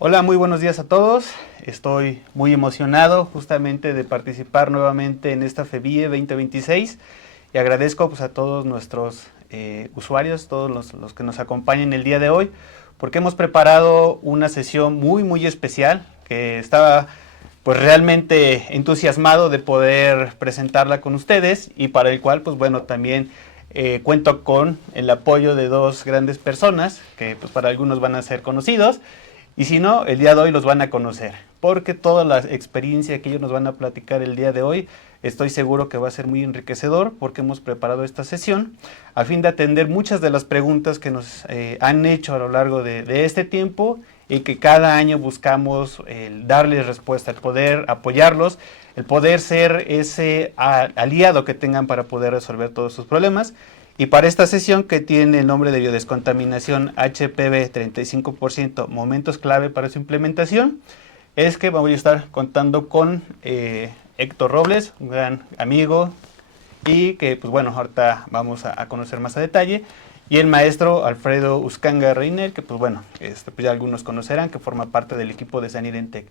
Hola, muy buenos días a todos. Estoy muy emocionado justamente de participar nuevamente en esta FEBIE 2026 y agradezco pues, a todos nuestros usuarios, todos los que nos acompañan el día de hoy, porque hemos preparado una sesión muy especial que estaba pues realmente entusiasmado de poder presentarla con ustedes y para el cual pues bueno también cuento con el apoyo de dos grandes personas que pues para algunos van a ser conocidos y si no, el día de hoy los van a conocer, porque toda la experiencia que ellos nos van a platicar el día de hoy, estoy seguro que va a ser muy enriquecedor, porque hemos preparado esta sesión a fin de atender muchas de las preguntas que nos han hecho a lo largo de este tiempo y que cada año buscamos el darles respuesta, el poder apoyarlos, el poder ser ese aliado que tengan para poder resolver todos sus problemas. Y para esta sesión que tiene el nombre de biodescontaminación HPV 35%, momentos clave para su implementación, es que vamos a estar contando con Héctor Robles, un gran amigo y que pues bueno, ahorita vamos a conocer más a detalle. Y el maestro Alfredo Uscanga Reiner, que pues bueno, pues ya algunos conocerán, que forma parte del equipo de Sanirentec.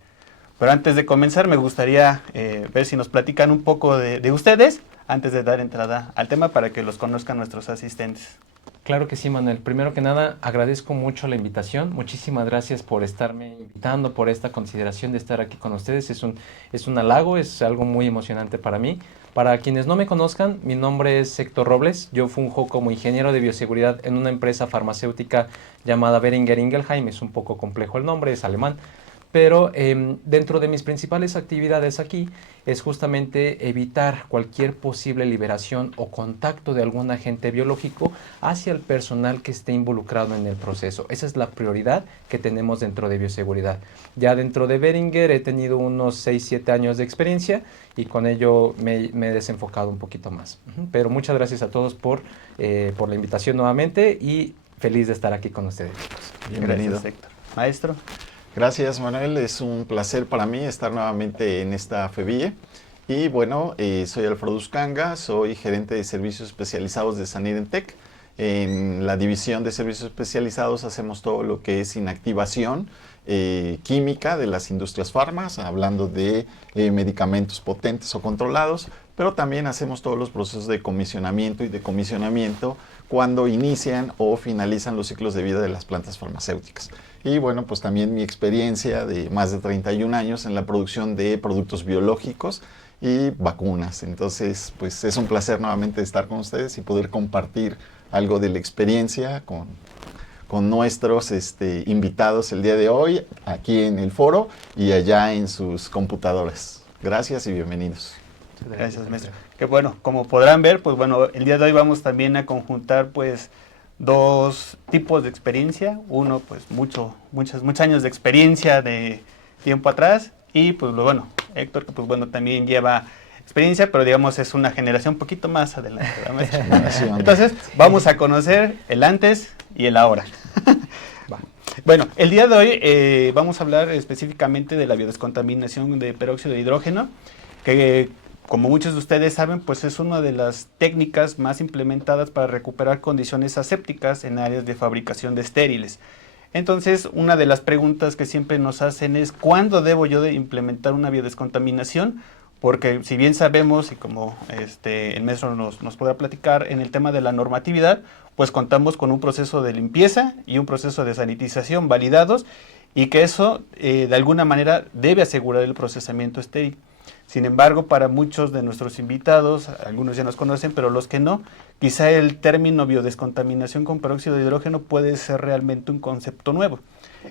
Pero antes de comenzar me gustaría ver si nos platican un poco de ustedes antes de dar entrada al tema para que los conozcan nuestros asistentes. Claro que sí, Manuel. Primero que nada, agradezco mucho la invitación. Muchísimas gracias por estarme invitando, por esta consideración de estar aquí con ustedes. Es un halago, es algo muy emocionante para mí. Para quienes no me conozcan, mi nombre es Héctor Robles. Yo funjo como ingeniero de bioseguridad en una empresa farmacéutica llamada Boehringer Ingelheim. Es un poco complejo el nombre, es alemán. Pero dentro de mis principales actividades aquí es justamente evitar cualquier posible liberación o contacto de algún agente biológico hacia el personal que esté involucrado en el proceso. Esa es la prioridad que tenemos dentro de bioseguridad. Ya dentro de Boehringer he tenido unos 6-7 años de experiencia y con ello me he desenfocado un poquito más. Pero muchas gracias a todos por la invitación nuevamente y feliz de estar aquí con ustedes. Bienvenido. Gracias, Héctor. Maestro. Gracias, Manuel. Es un placer para mí estar nuevamente en esta FEBIE. Y bueno, soy Alfredo Uscanga, soy gerente de servicios especializados de Sanirentec. En la división de servicios especializados hacemos todo lo que es inactivación química de las industrias farmas, hablando de medicamentos potentes o controlados, pero también hacemos todos los procesos de comisionamiento y decomisionamiento cuando inician o finalizan los ciclos de vida de las plantas farmacéuticas. Y bueno, pues también mi experiencia de más de 31 años en la producción de productos biológicos y vacunas. Entonces, pues es un placer nuevamente estar con ustedes y poder compartir algo de la experiencia con nuestros invitados el día de hoy, aquí en el foro y allá en sus computadoras. Gracias y bienvenidos. Gracias, maestro. Que bueno, como podrán ver, pues bueno, el día de hoy vamos también a conjuntar pues dos tipos de experiencia. Uno, pues muchos años de experiencia de tiempo atrás y pues bueno, Héctor, que pues bueno, también lleva experiencia, pero digamos es una generación un poquito más adelante, ¿verdad, maestro? Entonces, vamos a conocer el antes y el ahora. Bueno, el día de hoy vamos a hablar específicamente de la biodescontaminación de peróxido de hidrógeno, que como muchos de ustedes saben, pues es una de las técnicas más implementadas para recuperar condiciones asépticas en áreas de fabricación de estériles. Entonces, una de las preguntas que siempre nos hacen es, ¿cuándo debo yo de implementar una biodescontaminación? Porque si bien sabemos, y como el maestro nos podrá platicar, en el tema de la normatividad, pues contamos con un proceso de limpieza y un proceso de sanitización validados y que eso de alguna manera debe asegurar el procesamiento estéril. Sin embargo, para muchos de nuestros invitados, algunos ya nos conocen, pero los que no, quizá el término biodescontaminación con peróxido de hidrógeno puede ser realmente un concepto nuevo.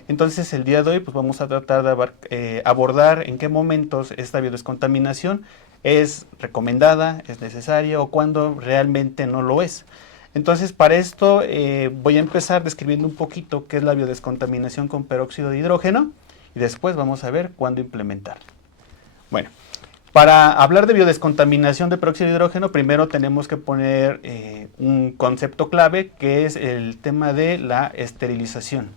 Entonces, el día de hoy pues vamos a tratar de abordar en qué momentos esta biodescontaminación es recomendada, es necesaria o cuándo realmente no lo es. Entonces, para esto voy a empezar describiendo un poquito qué es la biodescontaminación con peróxido de hidrógeno y después vamos a ver cuándo implementar. Bueno, para hablar de biodescontaminación de peróxido de hidrógeno, primero tenemos que poner un concepto clave que es el tema de la esterilización.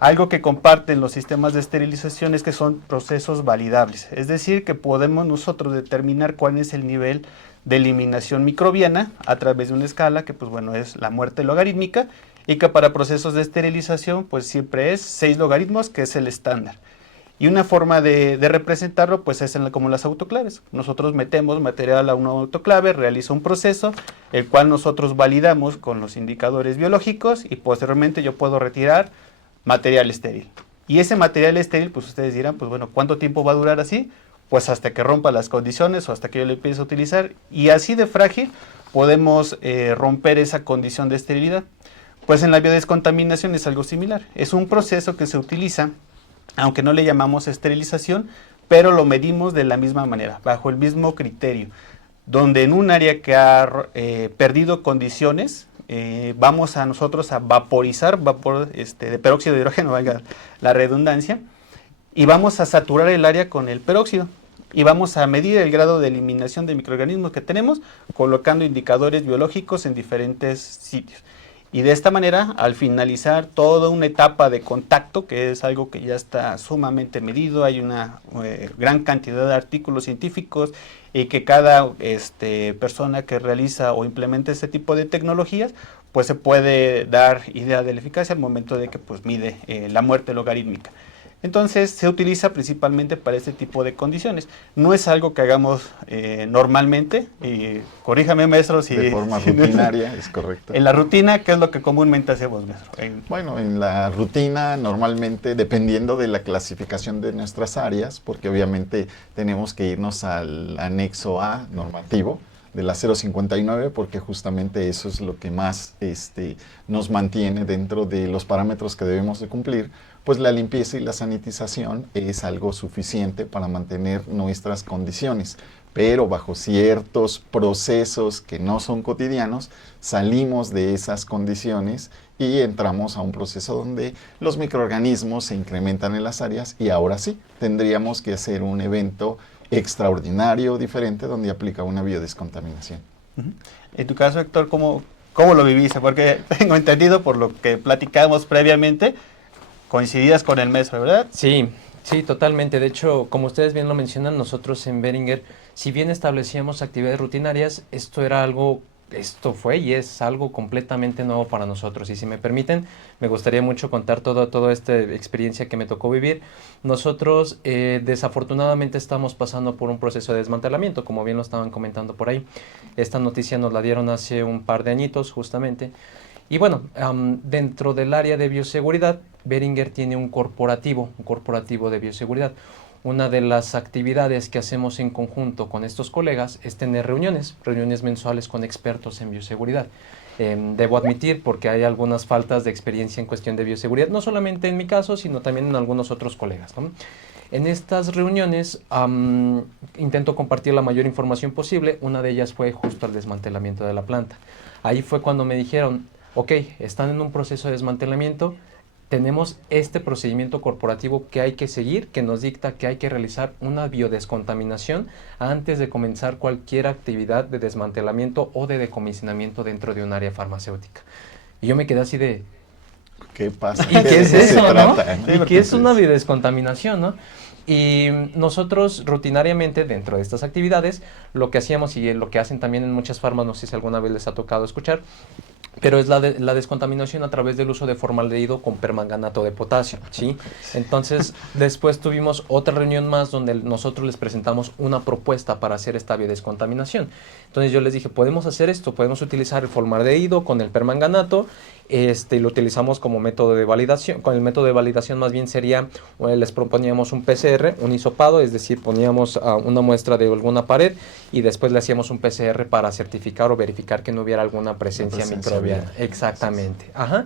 Algo que comparten los sistemas de esterilización es que son procesos validables, es decir, que podemos nosotros determinar cuál es el nivel de eliminación microbiana a través de una escala que pues bueno es la muerte logarítmica y que para procesos de esterilización pues siempre es 6 logaritmos, que es el estándar. Y una forma de representarlo pues es como las autoclaves. Nosotros metemos material a una autoclave, realiza un proceso, el cual nosotros validamos con los indicadores biológicos y posteriormente yo puedo retirar material estéril. Y ese material estéril, pues ustedes dirán, pues bueno, ¿cuánto tiempo va a durar así? Pues hasta que rompa las condiciones o hasta que yo le empiece a utilizar. Y así de frágil podemos romper esa condición de esterilidad. Pues en la biodescontaminación es algo similar. Es un proceso que se utiliza, aunque no le llamamos esterilización, pero lo medimos de la misma manera, bajo el mismo criterio, donde en un área que ha perdido condiciones, vamos a nosotros a vaporizar vapor de peróxido de hidrógeno, valga la redundancia, y vamos a saturar el área con el peróxido, y vamos a medir el grado de eliminación de microorganismos que tenemos, colocando indicadores biológicos en diferentes sitios. Y de esta manera, al finalizar toda una etapa de contacto, que es algo que ya está sumamente medido, hay una gran cantidad de artículos científicos y que cada persona que realiza o implementa este tipo de tecnologías, pues se puede dar idea de la eficacia al momento de que pues mide la muerte logarítmica. Entonces se utiliza principalmente para este tipo de condiciones. No es algo que hagamos normalmente, y corríjame, maestro, si... De forma rutinaria, es correcto. En la rutina, ¿qué es lo que comúnmente hacemos, maestro? Bueno, en la rutina normalmente, dependiendo de la clasificación de nuestras áreas, porque obviamente tenemos que irnos al anexo A normativo de la 059, porque justamente eso es lo que más nos mantiene dentro de los parámetros que debemos de cumplir, pues la limpieza y la sanitización es algo suficiente para mantener nuestras condiciones. Pero bajo ciertos procesos que no son cotidianos, salimos de esas condiciones y entramos a un proceso donde los microorganismos se incrementan en las áreas y ahora sí, tendríamos que hacer un evento extraordinario, diferente, donde aplica una biodescontaminación. En tu caso, Héctor, ¿cómo lo viviste? Porque tengo entendido por lo que platicamos previamente, coincidías con el maestro, ¿verdad? Sí, sí, totalmente. De hecho, como ustedes bien lo mencionan, nosotros en Boehringer, si bien establecíamos actividades rutinarias, esto fue y es algo completamente nuevo para nosotros. Y si me permiten, me gustaría mucho contar toda esta experiencia que me tocó vivir. Nosotros desafortunadamente estamos pasando por un proceso de desmantelamiento, como bien lo estaban comentando por ahí. Esta noticia nos la dieron hace un par de añitos justamente. Y bueno, dentro del área de bioseguridad, Boehringer tiene un corporativo de bioseguridad. Una de las actividades que hacemos en conjunto con estos colegas es tener reuniones mensuales con expertos en bioseguridad. Debo admitir, porque hay algunas faltas de experiencia en cuestión de bioseguridad, no solamente en mi caso, sino también en algunos otros colegas, ¿no? En estas reuniones intento compartir la mayor información posible. Una de ellas fue justo el desmantelamiento de la planta. Ahí fue cuando me dijeron, ok, están en un proceso de desmantelamiento, tenemos este procedimiento corporativo que hay que seguir, que nos dicta que hay que realizar una biodescontaminación antes de comenzar cualquier actividad de desmantelamiento o de decomisionamiento dentro de un área farmacéutica. Y yo me quedé así de... ¿Qué pasa? ¿Y qué es eso, no? ¿No? ¿Y qué es una biodescontaminación, no? Y nosotros rutinariamente dentro de estas actividades lo que hacíamos y lo que hacen también en muchas farmas, no sé si alguna vez les ha tocado escuchar, pero es la descontaminación a través del uso de formaldehído con permanganato de potasio, ¿sí? Entonces, después tuvimos otra reunión más donde nosotros les presentamos una propuesta para hacer esta biodescontaminación. Entonces yo les dije, podemos hacer esto, podemos utilizar el formaldehído con el permanganato, y lo utilizamos como método de validación. Con el método de validación más bien sería, les proponíamos un PCR, un hisopado, es decir, poníamos una muestra de alguna pared y después le hacíamos un PCR para certificar o verificar que no hubiera alguna presencia microbiana. Exactamente. Ajá.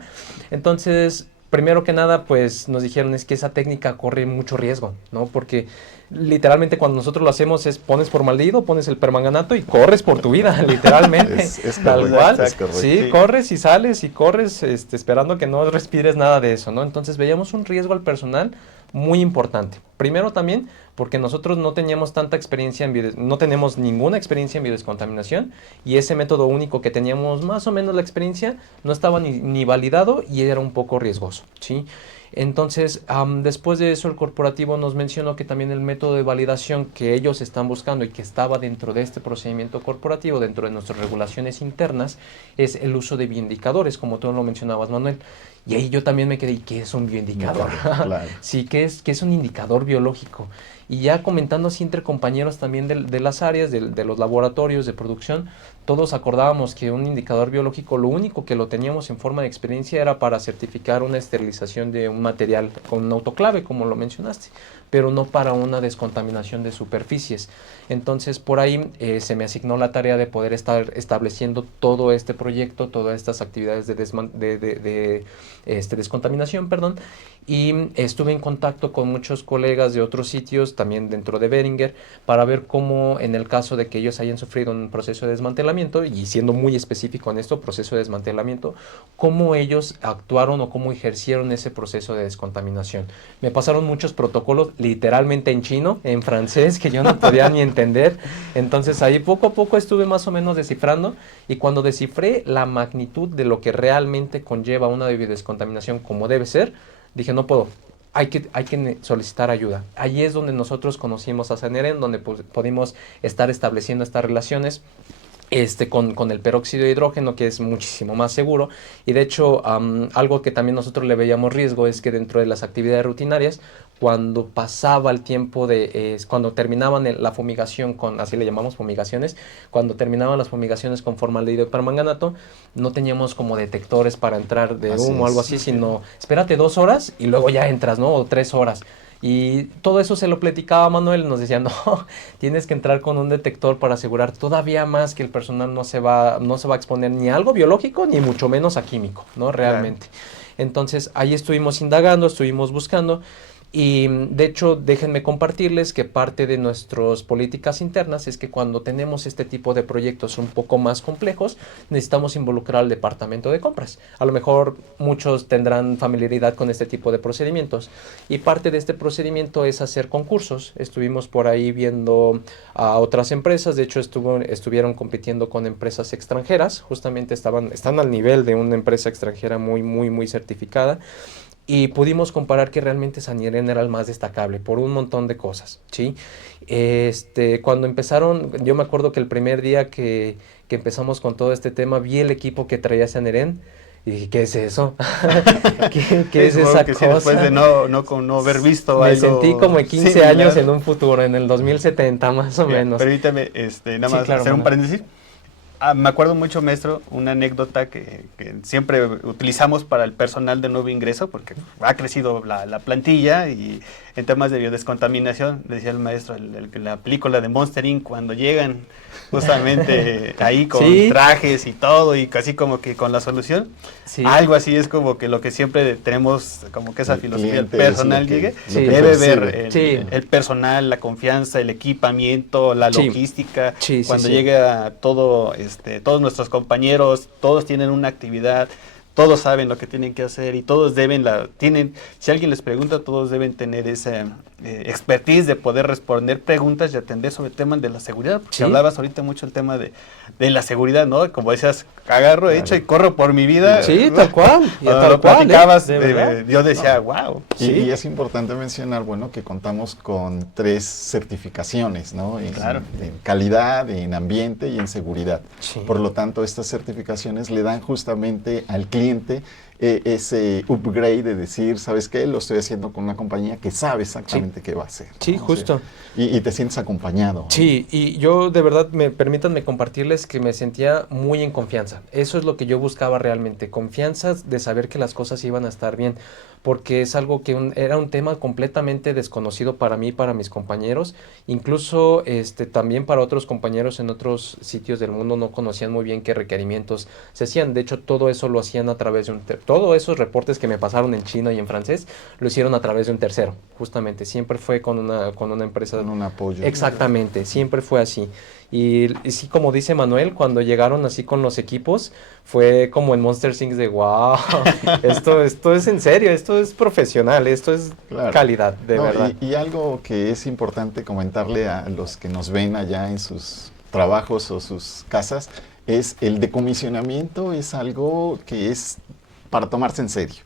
Entonces, primero que nada, pues nos dijeron es que esa técnica corre mucho riesgo, ¿no? Porque literalmente cuando nosotros lo hacemos es pones formaldehído, pones el permanganato y corres por tu vida, literalmente. es tal cual. Es correcto. Sí, corres y sales y corres esperando que no respires nada de eso, ¿no? Entonces veíamos un riesgo al personal muy importante. Primero también porque nosotros no teníamos tanta experiencia no tenemos ninguna experiencia en biodescontaminación, y ese método único que teníamos más o menos la experiencia no estaba ni validado y era un poco riesgoso, ¿sí? Entonces, después de eso, el corporativo nos mencionó que también el método de validación que ellos están buscando y que estaba dentro de este procedimiento corporativo, dentro de nuestras regulaciones internas, es el uso de bioindicadores, como tú lo mencionabas, Manuel. Y ahí yo también me quedé, ¿y qué es un bioindicador? Claro. Sí, ¿qué es un indicador biológico? Y ya comentando así entre compañeros también de las áreas, de los laboratorios de producción, todos acordábamos que un indicador biológico, lo único que lo teníamos en forma de experiencia era para certificar una esterilización de un material con un autoclave, como lo mencionaste, pero no para una descontaminación de superficies. Entonces, por ahí se me asignó la tarea de poder estar estableciendo todo este proyecto, todas estas actividades de descontaminación, perdón, y estuve en contacto con muchos colegas de otros sitios, también dentro de Beringer, para ver cómo, en el caso de que ellos hayan sufrido un proceso de desmantelamiento, y siendo muy específico en esto, proceso de desmantelamiento, cómo ellos actuaron o cómo ejercieron ese proceso de descontaminación. Me pasaron muchos protocolos, literalmente en chino, en francés, que yo no podía ni entender. Entonces ahí poco a poco estuve más o menos descifrando, y cuando descifré la magnitud de lo que realmente conlleva una descontaminación como debe ser, dije, no puedo, hay que solicitar ayuda. Allí es donde nosotros conocimos a Saneren, donde pudimos estar estableciendo estas relaciones con el peróxido de hidrógeno, que es muchísimo más seguro. Y de hecho, algo que también nosotros le veíamos riesgo es que dentro de las actividades rutinarias, cuando pasaba el tiempo cuando terminaban la fumigación así le llamamos fumigaciones, cuando terminaban las fumigaciones con formaldehído y permanganato, no teníamos como detectores para entrar de humo o algo así, sino espérate 2 horas y luego ya entras, ¿no? O 3 horas. Y todo eso se lo platicaba a Manuel, nos decía, no, tienes que entrar con un detector para asegurar todavía más que el personal no se va a exponer ni a algo biológico, ni mucho menos a químico, ¿no? Realmente. Claro. Entonces, ahí estuvimos indagando, estuvimos buscando. Y de hecho, déjenme compartirles que parte de nuestras políticas internas es que cuando tenemos este tipo de proyectos un poco más complejos, necesitamos involucrar al departamento de compras. A lo mejor muchos tendrán familiaridad con este tipo de procedimientos, y parte de este procedimiento es hacer concursos. Estuvimos por ahí viendo a otras empresas, de hecho estuvieron compitiendo con empresas extranjeras, justamente están al nivel de una empresa extranjera muy, muy, muy certificada. Y pudimos comparar que realmente Saneren era el más destacable por un montón de cosas, ¿sí? Cuando empezaron, yo me acuerdo que el primer día que empezamos con todo este tema, vi el equipo que traía Saneren y dije, ¿qué es eso? ¿Qué es esa cosa? Después de no haber visto me algo sentí como de 15 similar. Años en un futuro, en el 2070 más o menos. Permítame nada más claro, hacer un paréntesis. Me acuerdo mucho, maestro, una anécdota que siempre utilizamos para el personal de nuevo ingreso, porque ha crecido la plantilla, y en temas de biodescontaminación, decía el maestro, la película de Monster Inc., cuando llegan justamente ahí con trajes y todo, y casi como que con la solución, algo así es como que lo que siempre tenemos, como que esa filosofía, el personal llegue, debe ver el personal, la confianza, el equipamiento, la logística, cuando llegue a todo, todos nuestros compañeros, todos tienen una actividad, todos saben lo que tienen que hacer, y todos si alguien les pregunta, todos deben tener esa expertise de poder responder preguntas y atender sobre temas de la seguridad, porque hablabas ahorita mucho el tema de la seguridad, ¿no? Como decías, agarro, hecho y corro por mi vida. Sí, tal cual. Y tal cual, yo decía, wow. Y es importante mencionar, bueno, que contamos con 3 certificaciones, ¿no? En calidad, en ambiente y en seguridad. Por lo tanto, estas certificaciones le dan justamente al cliente ese upgrade de decir, ¿sabes qué? Lo estoy haciendo con una compañía que sabe exactamente qué va a hacer. Sí, ¿no? Justo. Y te sientes acompañado. Sí, ¿no? Y yo de verdad, permítanme compartirles que me sentía muy en confianza. Eso es lo que yo buscaba realmente, confianza de saber que las cosas iban a estar bien, porque es algo que era un tema completamente desconocido para mí y para mis compañeros. Incluso también para otros compañeros en otros sitios del mundo no conocían muy bien qué requerimientos se hacían. De hecho, todo eso lo hacían a través de todos esos reportes que me pasaron en chino y en francés, lo hicieron a través de un tercero, justamente. Siempre fue con una empresa. Con un apoyo. Exactamente, siempre fue así. Y sí, como dice Manuel, cuando llegaron así con los equipos, fue como en Monster Inc. de wow, esto es en serio, esto es profesional, esto es Claro. calidad, de No, verdad. y algo que es importante comentarle a los que nos ven allá en sus trabajos o sus casas, es el decomisionamiento es algo que es para tomarse en serio.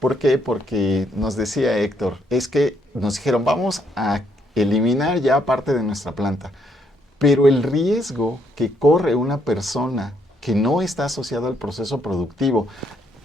¿Por qué? Porque nos decía Héctor, es que nos dijeron, vamos a eliminar ya parte de nuestra planta, pero el riesgo que corre una persona que no está asociada al proceso productivo,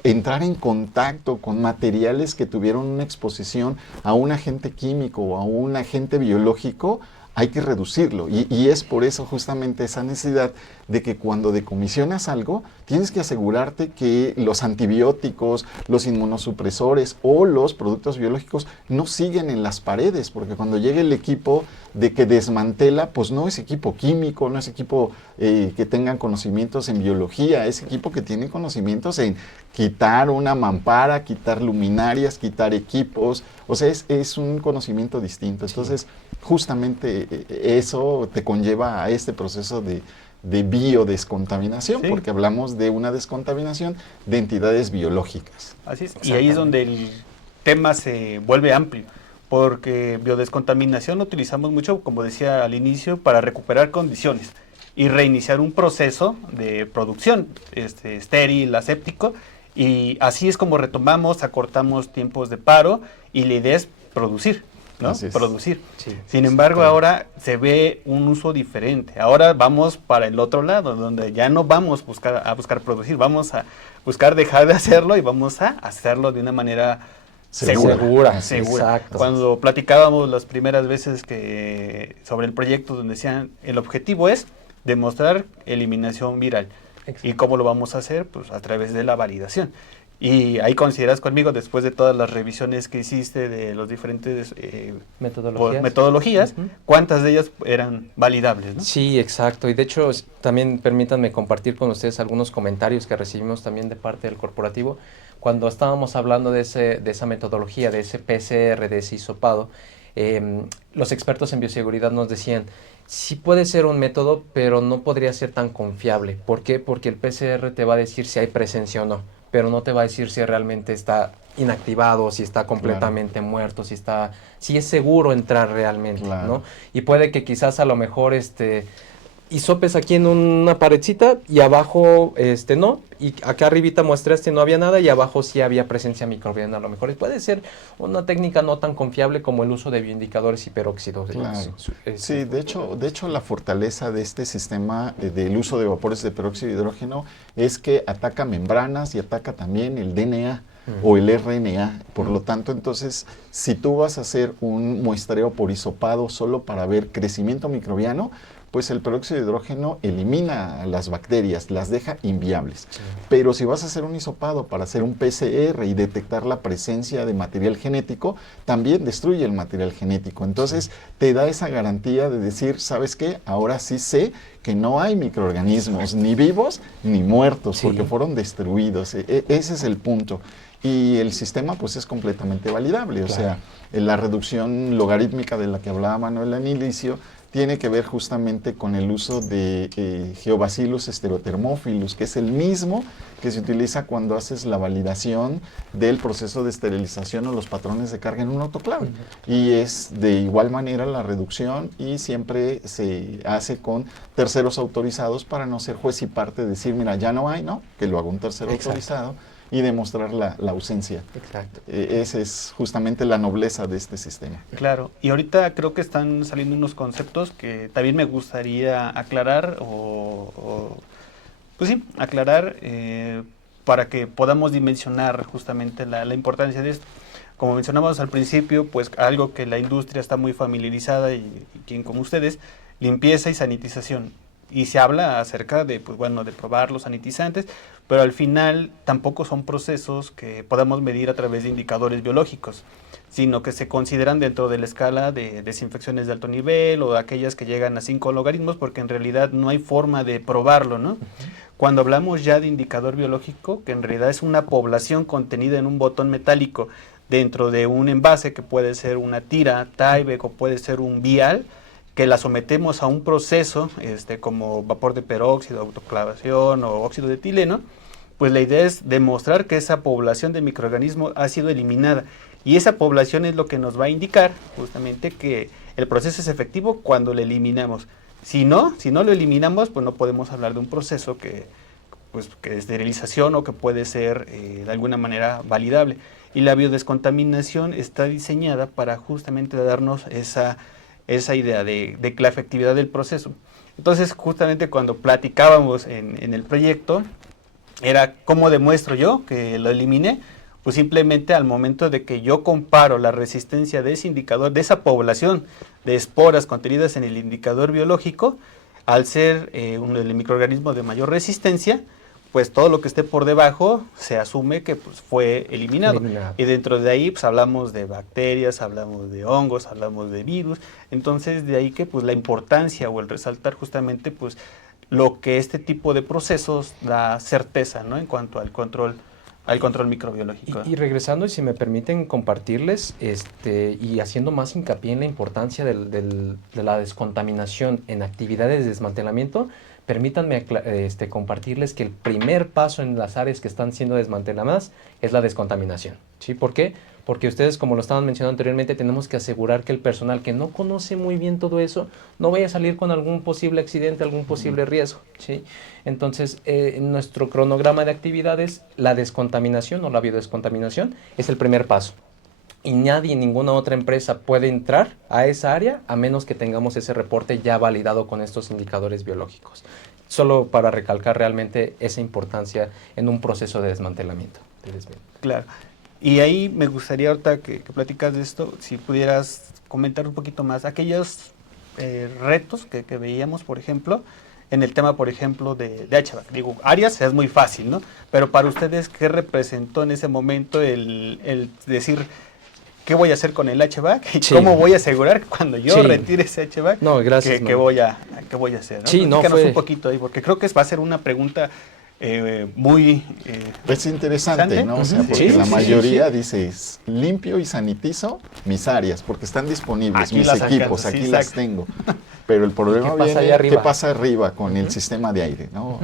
entrar en contacto con materiales que tuvieron una exposición a un agente químico o a un agente biológico, hay que reducirlo. Y es por eso justamente esa necesidad de que cuando decomisionas algo, tienes que asegurarte que los antibióticos, los inmunosupresores o los productos biológicos no siguen en las paredes, porque cuando llegue el equipo de que desmantela, pues no es equipo químico, no es equipo que tengan conocimientos en biología, es equipo que tiene conocimientos en quitar una mampara, quitar luminarias, quitar equipos, o sea, es un conocimiento distinto. Entonces, justamente eso te conlleva a este proceso de biodescontaminación, Sí. porque hablamos de una descontaminación de entidades biológicas. Así es. Y ahí es donde el tema se vuelve amplio, porque biodescontaminación lo utilizamos mucho, como decía al inicio, para recuperar condiciones y reiniciar un proceso de producción estéril, aséptico, y así es como retomamos, acortamos tiempos de paro, y la idea es producir, ¿no? Así es. Producir. Sí, Sin embargo, ahora se ve un uso diferente. Ahora vamos para el otro lado, donde ya no vamos a buscar producir, vamos a buscar dejar de hacerlo y vamos a hacerlo de una manera segura. Exacto. Cuando platicábamos las primeras veces sobre el proyecto, donde decían, el objetivo es demostrar eliminación viral. Exacto. ¿Y cómo lo vamos a hacer? Pues a través de la validación. Y ahí coincidirás conmigo, después de todas las revisiones que hiciste de los diferentes metodologías, ¿cuántas de ellas eran validables, ¿no? Sí, exacto. Y de hecho, también permítanme compartir con ustedes algunos comentarios que recibimos también de parte del corporativo. Cuando estábamos hablando de esa metodología, de ese PCR, de ese hisopado, los expertos en bioseguridad nos decían, sí puede ser un método, pero no podría ser tan confiable. ¿Por qué? Porque el PCR te va a decir si hay presencia o no, pero no te va a decir si realmente está inactivado, si está completamente muerto, si es seguro entrar realmente, ¿no? Y puede que quizás a lo mejor hisopes aquí en una paredcita y abajo no, y acá arribita muestraste no había nada y abajo sí había presencia microbiana a lo mejor. Y puede ser una técnica no tan confiable como el uso de bioindicadores hiperóxidos. Claro. Sí, de hecho la fortaleza de este sistema del uso de vapores de peróxido de hidrógeno es que ataca membranas y ataca también el DNA o el RNA. Por lo tanto, entonces, si tú vas a hacer un muestreo por hisopado solo para ver crecimiento microbiano, pues el peróxido de hidrógeno elimina a las bacterias, las deja inviables. Sí. Pero si vas a hacer un hisopado para hacer un PCR y detectar la presencia de material genético, también destruye el material genético. Entonces, te da esa garantía de decir, ¿sabes qué? Ahora sí sé que no hay microorganismos, ni vivos ni muertos, porque fueron destruidos. Ese es el punto. Y el sistema pues es completamente validable. O sea, la reducción logarítmica de la que hablaba Manuel al inicio tiene que ver justamente con el uso de Geobacillus stereothermophilus, que es el mismo que se utiliza cuando haces la validación del proceso de esterilización o los patrones de carga en un autoclave. Y es de igual manera la reducción y siempre se hace con terceros autorizados para no ser juez y parte, decir, mira, ya no hay, ¿no? Que lo haga un tercero autorizado y demostrar la ausencia. Exacto. Esa es justamente la nobleza de este sistema. Claro, y ahorita creo que están saliendo unos conceptos que también me gustaría aclarar aclarar para que podamos dimensionar justamente la importancia de esto. Como mencionábamos al principio, pues algo que la industria está muy familiarizada y quien como ustedes, limpieza y sanitización. Y se habla acerca de, pues bueno, de probar los sanitizantes, pero al final tampoco son procesos que podamos medir a través de indicadores biológicos, sino que se consideran dentro de la escala de desinfecciones de alto nivel o de aquellas que llegan a 5 logaritmos, porque en realidad no hay forma de probarlo, ¿no? Cuando hablamos ya de indicador biológico, que en realidad es una población contenida en un botón metálico dentro de un envase que puede ser una tira, Tyvek o puede ser un vial, que la sometemos a un proceso como vapor de peróxido, autoclavación o óxido de etileno, pues la idea es demostrar que esa población de microorganismos ha sido eliminada. Y esa población es lo que nos va a indicar justamente que el proceso es efectivo cuando lo eliminamos. Si no lo eliminamos, pues no podemos hablar de un proceso que es esterilización o que puede ser de alguna manera validable. Y la biodescontaminación está diseñada para justamente darnos esa idea de la efectividad del proceso. Entonces, justamente cuando platicábamos en el proyecto, era cómo demuestro yo que lo eliminé. Pues simplemente al momento de que yo comparo la resistencia de ese indicador, de esa población de esporas contenidas en el indicador biológico, al ser el microorganismo de mayor resistencia, pues todo lo que esté por debajo se asume que pues, fue eliminado. Y dentro de ahí pues hablamos de bacterias, hablamos de hongos, hablamos de virus. Entonces de ahí que pues la importancia o el resaltar justamente pues lo que este tipo de procesos da certeza, ¿no? En cuanto al control microbiológico. Y regresando, y si me permiten compartirles, y haciendo más hincapié en la importancia de la descontaminación en actividades de desmantelamiento, permítanme compartirles que el primer paso en las áreas que están siendo desmanteladas es la descontaminación. ¿Sí? ¿Por qué? Porque ustedes, como lo estaban mencionando anteriormente, tenemos que asegurar que el personal que no conoce muy bien todo eso no vaya a salir con algún posible accidente, algún posible riesgo. ¿Sí? Entonces, en nuestro cronograma de actividades, la descontaminación o la biodescontaminación es el primer paso. Y nadie, ninguna otra empresa puede entrar a esa área a menos que tengamos ese reporte ya validado con estos indicadores biológicos. Solo para recalcar realmente esa importancia en un proceso de desmantelamiento. Claro. Y ahí me gustaría ahorita que platicas de esto, si pudieras comentar un poquito más aquellos retos que veíamos, por ejemplo, en el tema, por ejemplo, de HVAC. Digo, áreas es muy fácil, ¿no? Pero para ustedes, ¿qué representó en ese momento el decir qué voy a hacer con el HVAC? ¿Y cómo voy a asegurar que cuando yo retire ese HVAC, qué voy a hacer? ¿No? Sí, Platícanos un poquito ahí, porque creo que va a ser una pregunta muy es interesante, ¿no? O sea, porque la mayoría dice, limpio y sanitizo mis áreas, porque están disponibles, aquí mis equipos, aquí las tengo. Pero el problema viene, ¿qué pasa arriba con el sistema de aire? ¿No?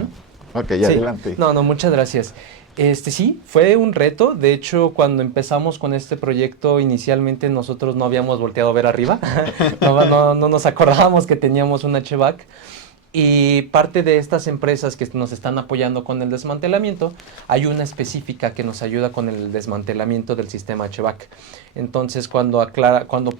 Ok, adelante. No, muchas gracias. Sí, fue un reto. De hecho, cuando empezamos con este proyecto, inicialmente nosotros no habíamos volteado a ver arriba. no nos acordábamos que teníamos un HVAC. Y parte de estas empresas que nos están apoyando con el desmantelamiento, hay una específica que nos ayuda con el desmantelamiento del sistema HVAC. Entonces, cuando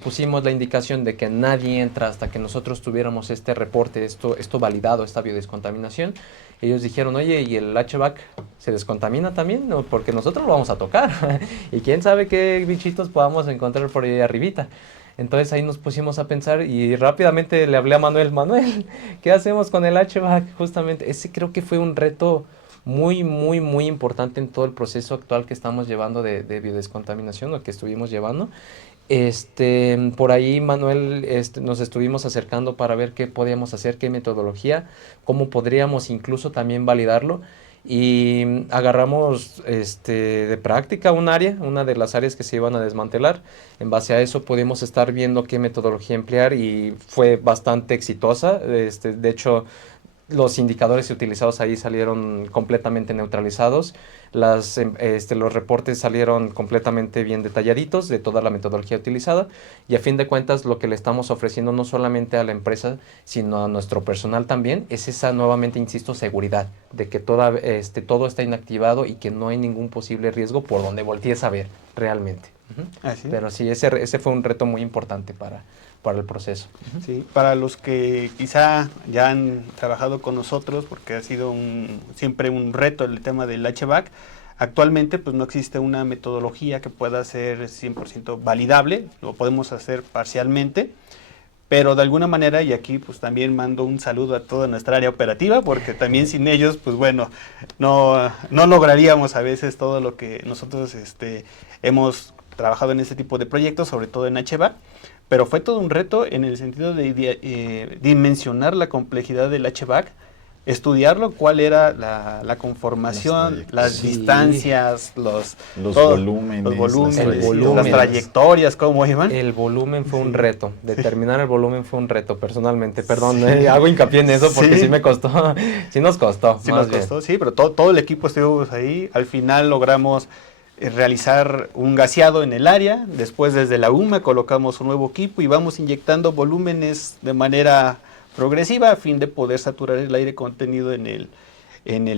pusimos la indicación de que nadie entra hasta que nosotros tuviéramos este reporte, esto validado, esta biodescontaminación, ellos dijeron, oye, ¿y el HVAC se descontamina también? No, porque nosotros lo vamos a tocar. Y quién sabe qué bichitos podamos encontrar por ahí arribita. Entonces ahí nos pusimos a pensar y rápidamente le hablé a Manuel, ¿qué hacemos con el HVAC? Justamente, ese creo que fue un reto muy, muy, muy importante en todo el proceso actual que estamos llevando de biodescontaminación, o que estuvimos llevando. Por ahí, Manuel, nos estuvimos acercando para ver qué podíamos hacer, qué metodología, cómo podríamos incluso también validarlo. Y agarramos de práctica una de las áreas que se iban a desmantelar. En base a eso pudimos estar viendo qué metodología emplear y fue bastante exitosa. De hecho, los indicadores utilizados ahí salieron completamente neutralizados. Los reportes salieron completamente bien detalladitos de toda la metodología utilizada, y a fin de cuentas lo que le estamos ofreciendo no solamente a la empresa sino a nuestro personal también es esa, nuevamente insisto, seguridad de que todo está inactivado y que no hay ningún posible riesgo por donde voltees a ver realmente. Pero sí, ese fue un reto muy importante para el proceso. Sí, para los que quizá ya han trabajado con nosotros, porque ha sido siempre un reto el tema del HVAC, actualmente pues no existe una metodología que pueda ser 100% validable, lo podemos hacer parcialmente, pero de alguna manera, y aquí pues también mando un saludo a toda nuestra área operativa, porque también sin ellos pues bueno, no lograríamos a veces todo lo que nosotros hemos trabajado en este tipo de proyectos, sobre todo en HVAC. Pero fue todo un reto en el sentido de dimensionar la complejidad del HVAC, estudiarlo, cuál era la conformación, las distancias, los volúmenes, las trayectorias, cómo iban. El volumen fue un reto, determinar el volumen fue un reto personalmente, perdón, hago hincapié en eso porque sí me costó, sí nos costó. Sí nos costó, sí, pero todo el equipo estuvimos ahí, al final logramos realizar un gaseado en el área, después desde la UMA colocamos un nuevo equipo y vamos inyectando volúmenes de manera progresiva a fin de poder saturar el aire contenido en el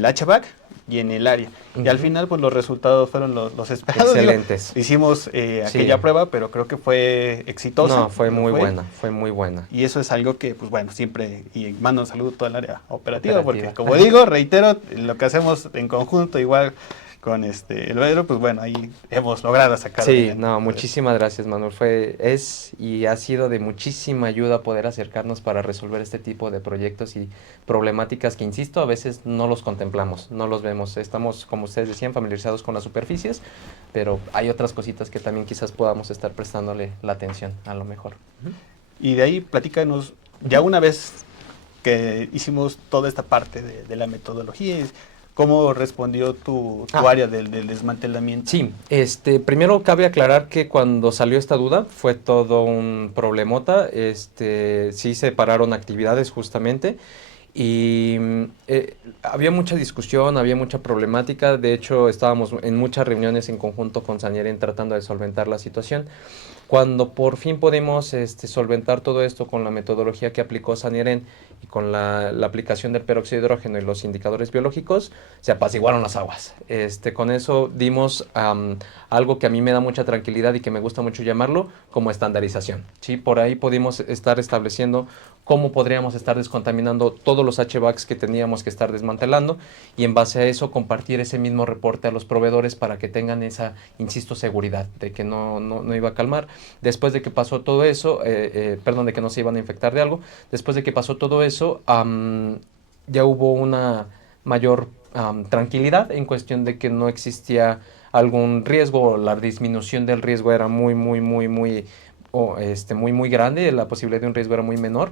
HVAC y en el área. Y al final pues los resultados fueron los esperados. Excelentes. Hicimos aquella prueba, pero creo que fue exitosa. No, fue muy buena. Y eso es algo que, pues bueno, siempre, y mando un saludo a toda el área operativa, porque como digo, reitero, lo que hacemos en conjunto igual con el Pedro, pues bueno, ahí hemos logrado sacar. Sí, no, muchísimas gracias, Manuel. Es y ha sido de muchísima ayuda poder acercarnos para resolver este tipo de proyectos y problemáticas que, insisto, a veces no los contemplamos, no los vemos. Estamos, como ustedes decían, familiarizados con las superficies, pero hay otras cositas que también quizás podamos estar prestándole la atención, a lo mejor. Y de ahí, platícanos, ya una vez que hicimos toda esta parte de la metodología, ¿cómo respondió tu área del desmantelamiento? Sí, primero cabe aclarar que cuando salió esta duda fue todo un problemota, sí separaron actividades justamente y había mucha discusión, había mucha problemática, de hecho estábamos en muchas reuniones en conjunto con Saniren tratando de solventar la situación. Cuando por fin podemos solventar todo esto con la metodología que aplicó Saniren y con la aplicación del peróxido de hidrógeno y los indicadores biológicos, se apaciguaron las aguas. Con eso dimos algo que a mí me da mucha tranquilidad y que me gusta mucho llamarlo como estandarización. ¿Sí? Por ahí pudimos estar estableciendo cómo podríamos estar descontaminando todos los HVACs que teníamos que estar desmantelando y en base a eso compartir ese mismo reporte a los proveedores para que tengan esa, insisto, seguridad de que no iba a calmar. Después de que pasó todo eso, de que no se iban a infectar de algo, después de que pasó todo eso, ya hubo una mayor tranquilidad en cuestión de que no existía algún riesgo, la disminución del riesgo era muy grande, la posibilidad de un riesgo era muy menor.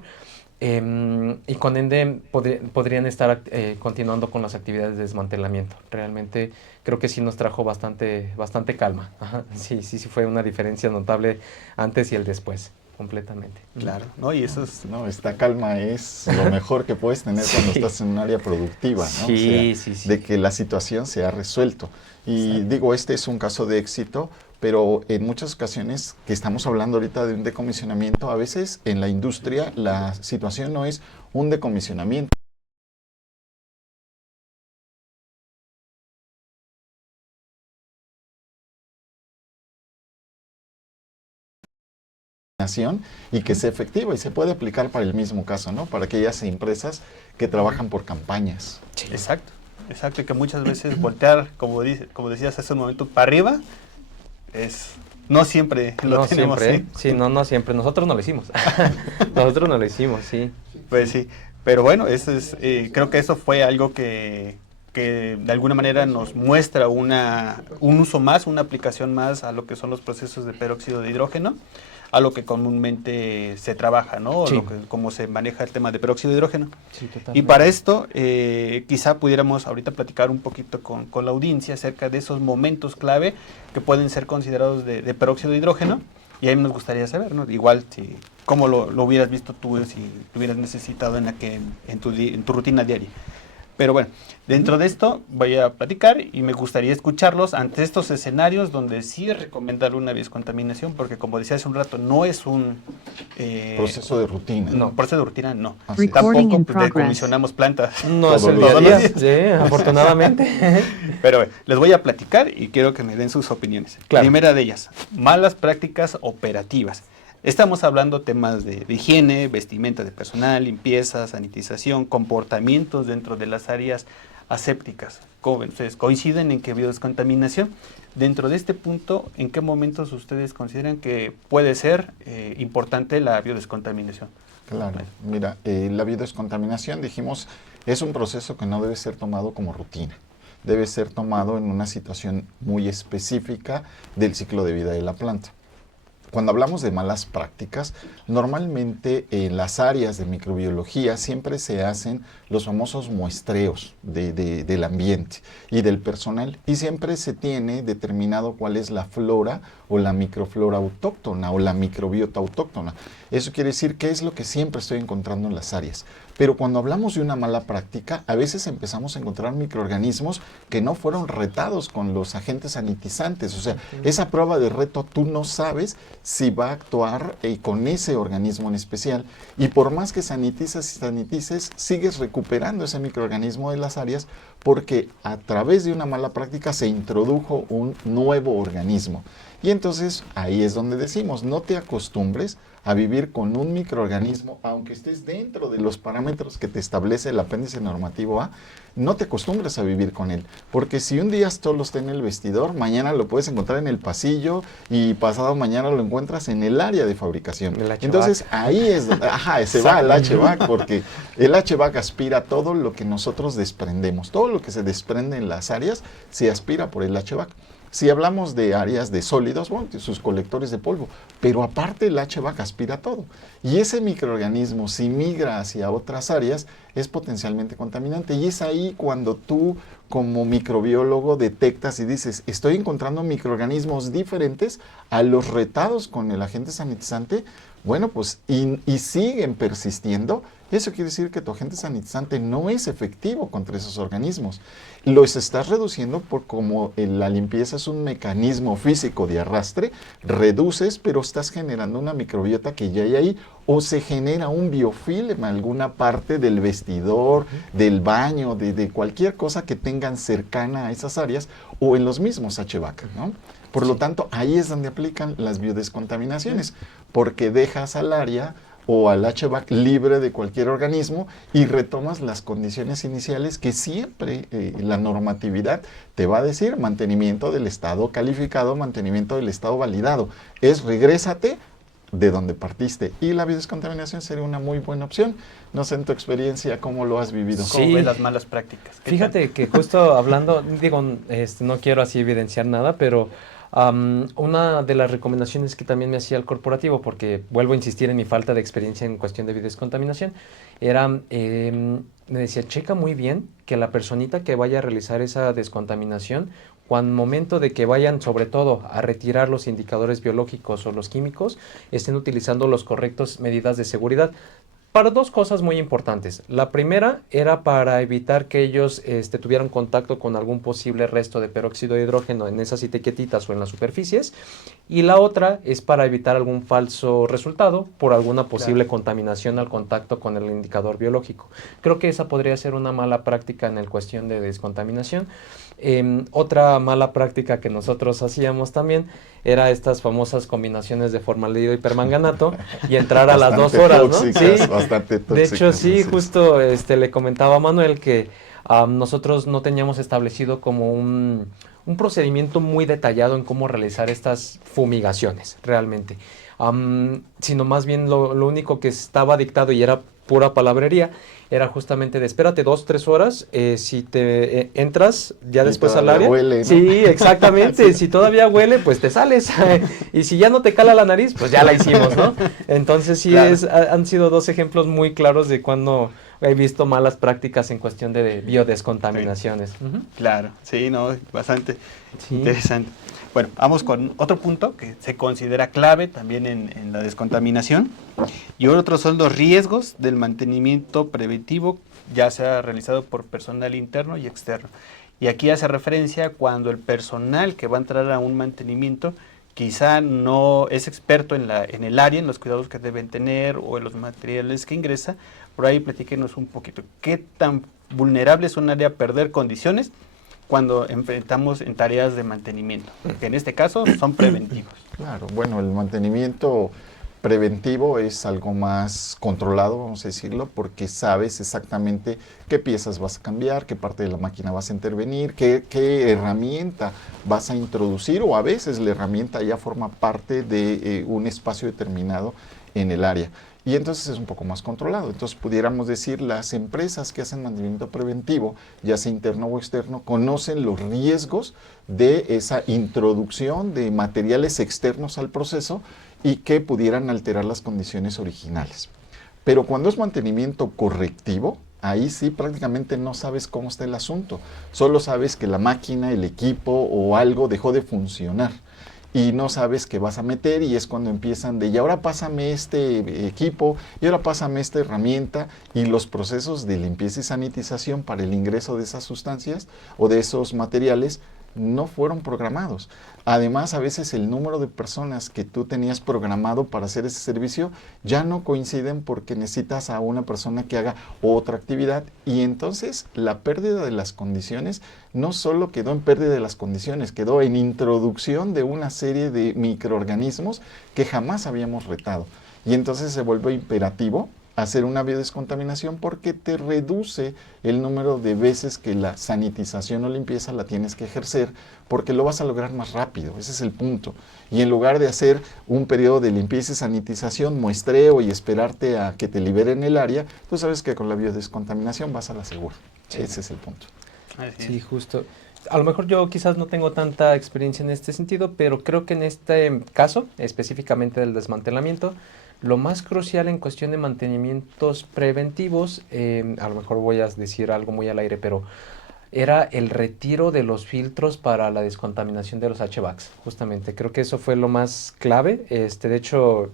Y con ende podrían estar continuando con las actividades de desmantelamiento. Realmente creo que sí nos trajo bastante calma. Ajá. Sí fue una diferencia notable antes y el después, completamente. Claro, ¿no? Y eso es... No, esta calma es lo mejor que puedes tener cuando estás en un área productiva, ¿no? Sí. De que la situación se ha resuelto. Y digo, este es un caso de éxito, pero en muchas ocasiones que estamos hablando ahorita de un decomisionamiento, a veces en la industria la situación no es un decomisionamiento. Y que sea efectiva y se puede aplicar para el mismo caso, ¿no? Para aquellas empresas que trabajan por campañas. Sí. Exacto, y que muchas veces voltear, como decías hace un momento, para arriba, no siempre lo tenemos. Siempre, sí, no siempre. Nosotros no lo hicimos. Sí. Pues sí, pero bueno, eso es, creo que eso fue algo que de alguna manera nos muestra un uso más, una aplicación más a lo que son los procesos de peróxido de hidrógeno, a lo que comúnmente se trabaja, ¿no? Sí. Cómo se maneja el tema de peróxido de hidrógeno. Sí, totalmente. Y para esto, quizá pudiéramos ahorita platicar un poquito con la audiencia acerca de esos momentos clave que pueden ser considerados de peróxido de hidrógeno. Y ahí nos gustaría saber, ¿no? Igual, cómo lo hubieras visto tú, si lo hubieras necesitado en tu rutina diaria. Pero bueno, dentro de esto voy a platicar y me gustaría escucharlos ante estos escenarios donde sí es recomendable una descontaminación, porque como decía hace un rato, no es un... proceso de rutina. No, proceso de rutina no. Recording Tampoco decomisionamos plantas. No es el día a día, sí, afortunadamente. Pero les voy a platicar y quiero que me den sus opiniones. Claro. Primera de ellas, malas prácticas operativas. Estamos hablando temas de higiene, vestimenta de personal, limpieza, sanitización, comportamientos dentro de las áreas asépticas. ¿Cómo ven ustedes? ¿Coinciden en que biodescontaminación? Dentro de este punto, ¿en qué momentos ustedes consideran que puede ser importante la biodescontaminación? Claro, mira, la biodescontaminación, dijimos, es un proceso que no debe ser tomado como rutina. Debe ser tomado en una situación muy específica del ciclo de vida de la planta. Cuando hablamos de malas prácticas, normalmente en las áreas de microbiología siempre se hacen los famosos muestreos del ambiente y del personal, y siempre se tiene determinado cuál es la flora o la microflora autóctona o la microbiota autóctona. Eso quiere decir qué es lo que siempre estoy encontrando en las áreas. Pero cuando hablamos de una mala práctica, a veces empezamos a encontrar microorganismos que no fueron retados con los agentes sanitizantes. O sea, esa prueba de reto tú no sabes si va a actuar con ese organismo en especial. Y por más que sanitizas y sanitices, sigues recuperando ese microorganismo de las áreas porque a través de una mala práctica se introdujo un nuevo organismo. Y entonces ahí es donde decimos, no te acostumbres a vivir con un microorganismo, aunque estés dentro de los parámetros que te establece el apéndice normativo A, no te acostumbres a vivir con él, porque si un día solo está en el vestidor, mañana lo puedes encontrar en el pasillo y pasado mañana lo encuentras en el área de fabricación. Entonces ahí es donde, se va al HVAC, porque el HVAC aspira todo lo que nosotros desprendemos, todo lo que se desprende en las áreas se aspira por el HVAC. Si hablamos de áreas de sólidos, bueno, sus colectores de polvo, pero aparte el HVAC aspira todo. Y ese microorganismo, si migra hacia otras áreas, es potencialmente contaminante. Y es ahí cuando tú, como microbiólogo, detectas y dices, estoy encontrando microorganismos diferentes a los retados con el agente sanitizante. Bueno, pues, y siguen persistiendo. Eso quiere decir que tu agente sanitizante no es efectivo contra esos organismos. Los estás reduciendo por como la limpieza es un mecanismo físico de arrastre, reduces, pero estás generando una microbiota que ya hay ahí, o se genera un biofilm en alguna parte del vestidor, del baño, de cualquier cosa que tengan cercana a esas áreas, o en los mismos HVAC, ¿no? Por lo tanto, ahí es donde aplican las biodescontaminaciones, porque dejas al área o al HVAC libre de cualquier organismo y retomas las condiciones iniciales que siempre la normatividad te va a decir: mantenimiento del estado calificado, mantenimiento del estado validado. Es regrésate de donde partiste, y la biodescontaminación sería una muy buena opción. No sé, en tu experiencia, ¿cómo lo has vivido? ¿Cómo ves las malas prácticas? Fíjate que justo hablando, digo, no quiero así evidenciar nada, pero una de las recomendaciones que también me hacía el corporativo, porque vuelvo a insistir en mi falta de experiencia en cuestión de biodescontaminación, era, me decía, checa muy bien que la personita que vaya a realizar esa descontaminación, cuando momento de que vayan sobre todo a retirar los indicadores biológicos o los químicos, estén utilizando los correctos medidas de seguridad. Para dos cosas muy importantes. La primera era para evitar que ellos tuvieran contacto con algún posible resto de peróxido de hidrógeno en esas etiquetitas o en las superficies. Y la otra es para evitar algún falso resultado por alguna posible contaminación al contacto con el indicador biológico. Creo que esa podría ser una mala práctica en el cuestión de descontaminación. Otra mala práctica que nosotros hacíamos también era estas famosas combinaciones de formaldehído y permanganato y entrar a las 2 horas, tóxicas, ¿no? Sí, bastante tóxicas. De hecho, sí, justo le comentaba a Manuel que nosotros no teníamos establecido como un procedimiento muy detallado en cómo realizar estas fumigaciones realmente, sino más bien lo único que estaba dictado y era pura palabrería, era justamente de espérate 2-3 horas, si te entras ya después al área. Huele, ¿no? Sí, exactamente, sí. Si todavía huele, pues te sales. Y si ya no te cala la nariz, pues ya la hicimos, ¿no? Entonces sí, han sido 2 ejemplos muy claros de cuando he visto malas prácticas en cuestión de biodescontaminaciones. Claro, sí, no, bastante interesante. Bueno, vamos con otro punto que se considera clave también en la descontaminación, y otros son los riesgos del mantenimiento preventivo, ya sea realizado por personal interno y externo. Y aquí hace referencia cuando el personal que va a entrar a un mantenimiento quizá no es experto en el área, en los cuidados que deben tener o en los materiales que ingresa. Por ahí platíquenos un poquito, ¿qué tan vulnerable es un área a perder condiciones cuando enfrentamos en tareas de mantenimiento? Que en este caso son preventivos. Claro, bueno, el mantenimiento preventivo es algo más controlado, vamos a decirlo, porque sabes exactamente qué piezas vas a cambiar, qué parte de la máquina vas a intervenir, qué herramienta vas a introducir, o a veces la herramienta ya forma parte de un espacio determinado en el área. Y entonces es un poco más controlado. Entonces pudiéramos decir, las empresas que hacen mantenimiento preventivo, ya sea interno o externo, conocen los riesgos de esa introducción de materiales externos al proceso, y que pudieran alterar las condiciones originales. Pero cuando es mantenimiento correctivo, ahí sí prácticamente no sabes cómo está el asunto. Solo sabes que la máquina, el equipo o algo dejó de funcionar. Y no sabes qué vas a meter, y es cuando empiezan de, y ahora pásame este equipo, y ahora pásame esta herramienta, y los procesos de limpieza y sanitización para el ingreso de esas sustancias o de esos materiales no fueron programados. Además, a veces el número de personas que tú tenías programado para hacer ese servicio ya no coinciden porque necesitas a una persona que haga otra actividad, y entonces la pérdida de las condiciones no solo quedó en pérdida de las condiciones, quedó en introducción de una serie de microorganismos que jamás habíamos retado. Y entonces se vuelve imperativo hacer una biodescontaminación porque te reduce el número de veces que la sanitización o limpieza la tienes que ejercer, porque lo vas a lograr más rápido. Ese es el punto. Y en lugar de hacer un periodo de limpieza y sanitización, muestreo y esperarte a que te liberen el área, tú sabes que con la biodescontaminación vas a la segura. Sí. Ese es el punto. Sí, justo. A lo mejor yo quizás no tengo tanta experiencia en este sentido, pero creo que en este caso, específicamente del desmantelamiento, lo más crucial en cuestión de mantenimientos preventivos, a lo mejor voy a decir algo muy al aire, pero era el retiro de los filtros para la descontaminación de los HVACs. Justamente, creo que eso fue lo más clave. De hecho,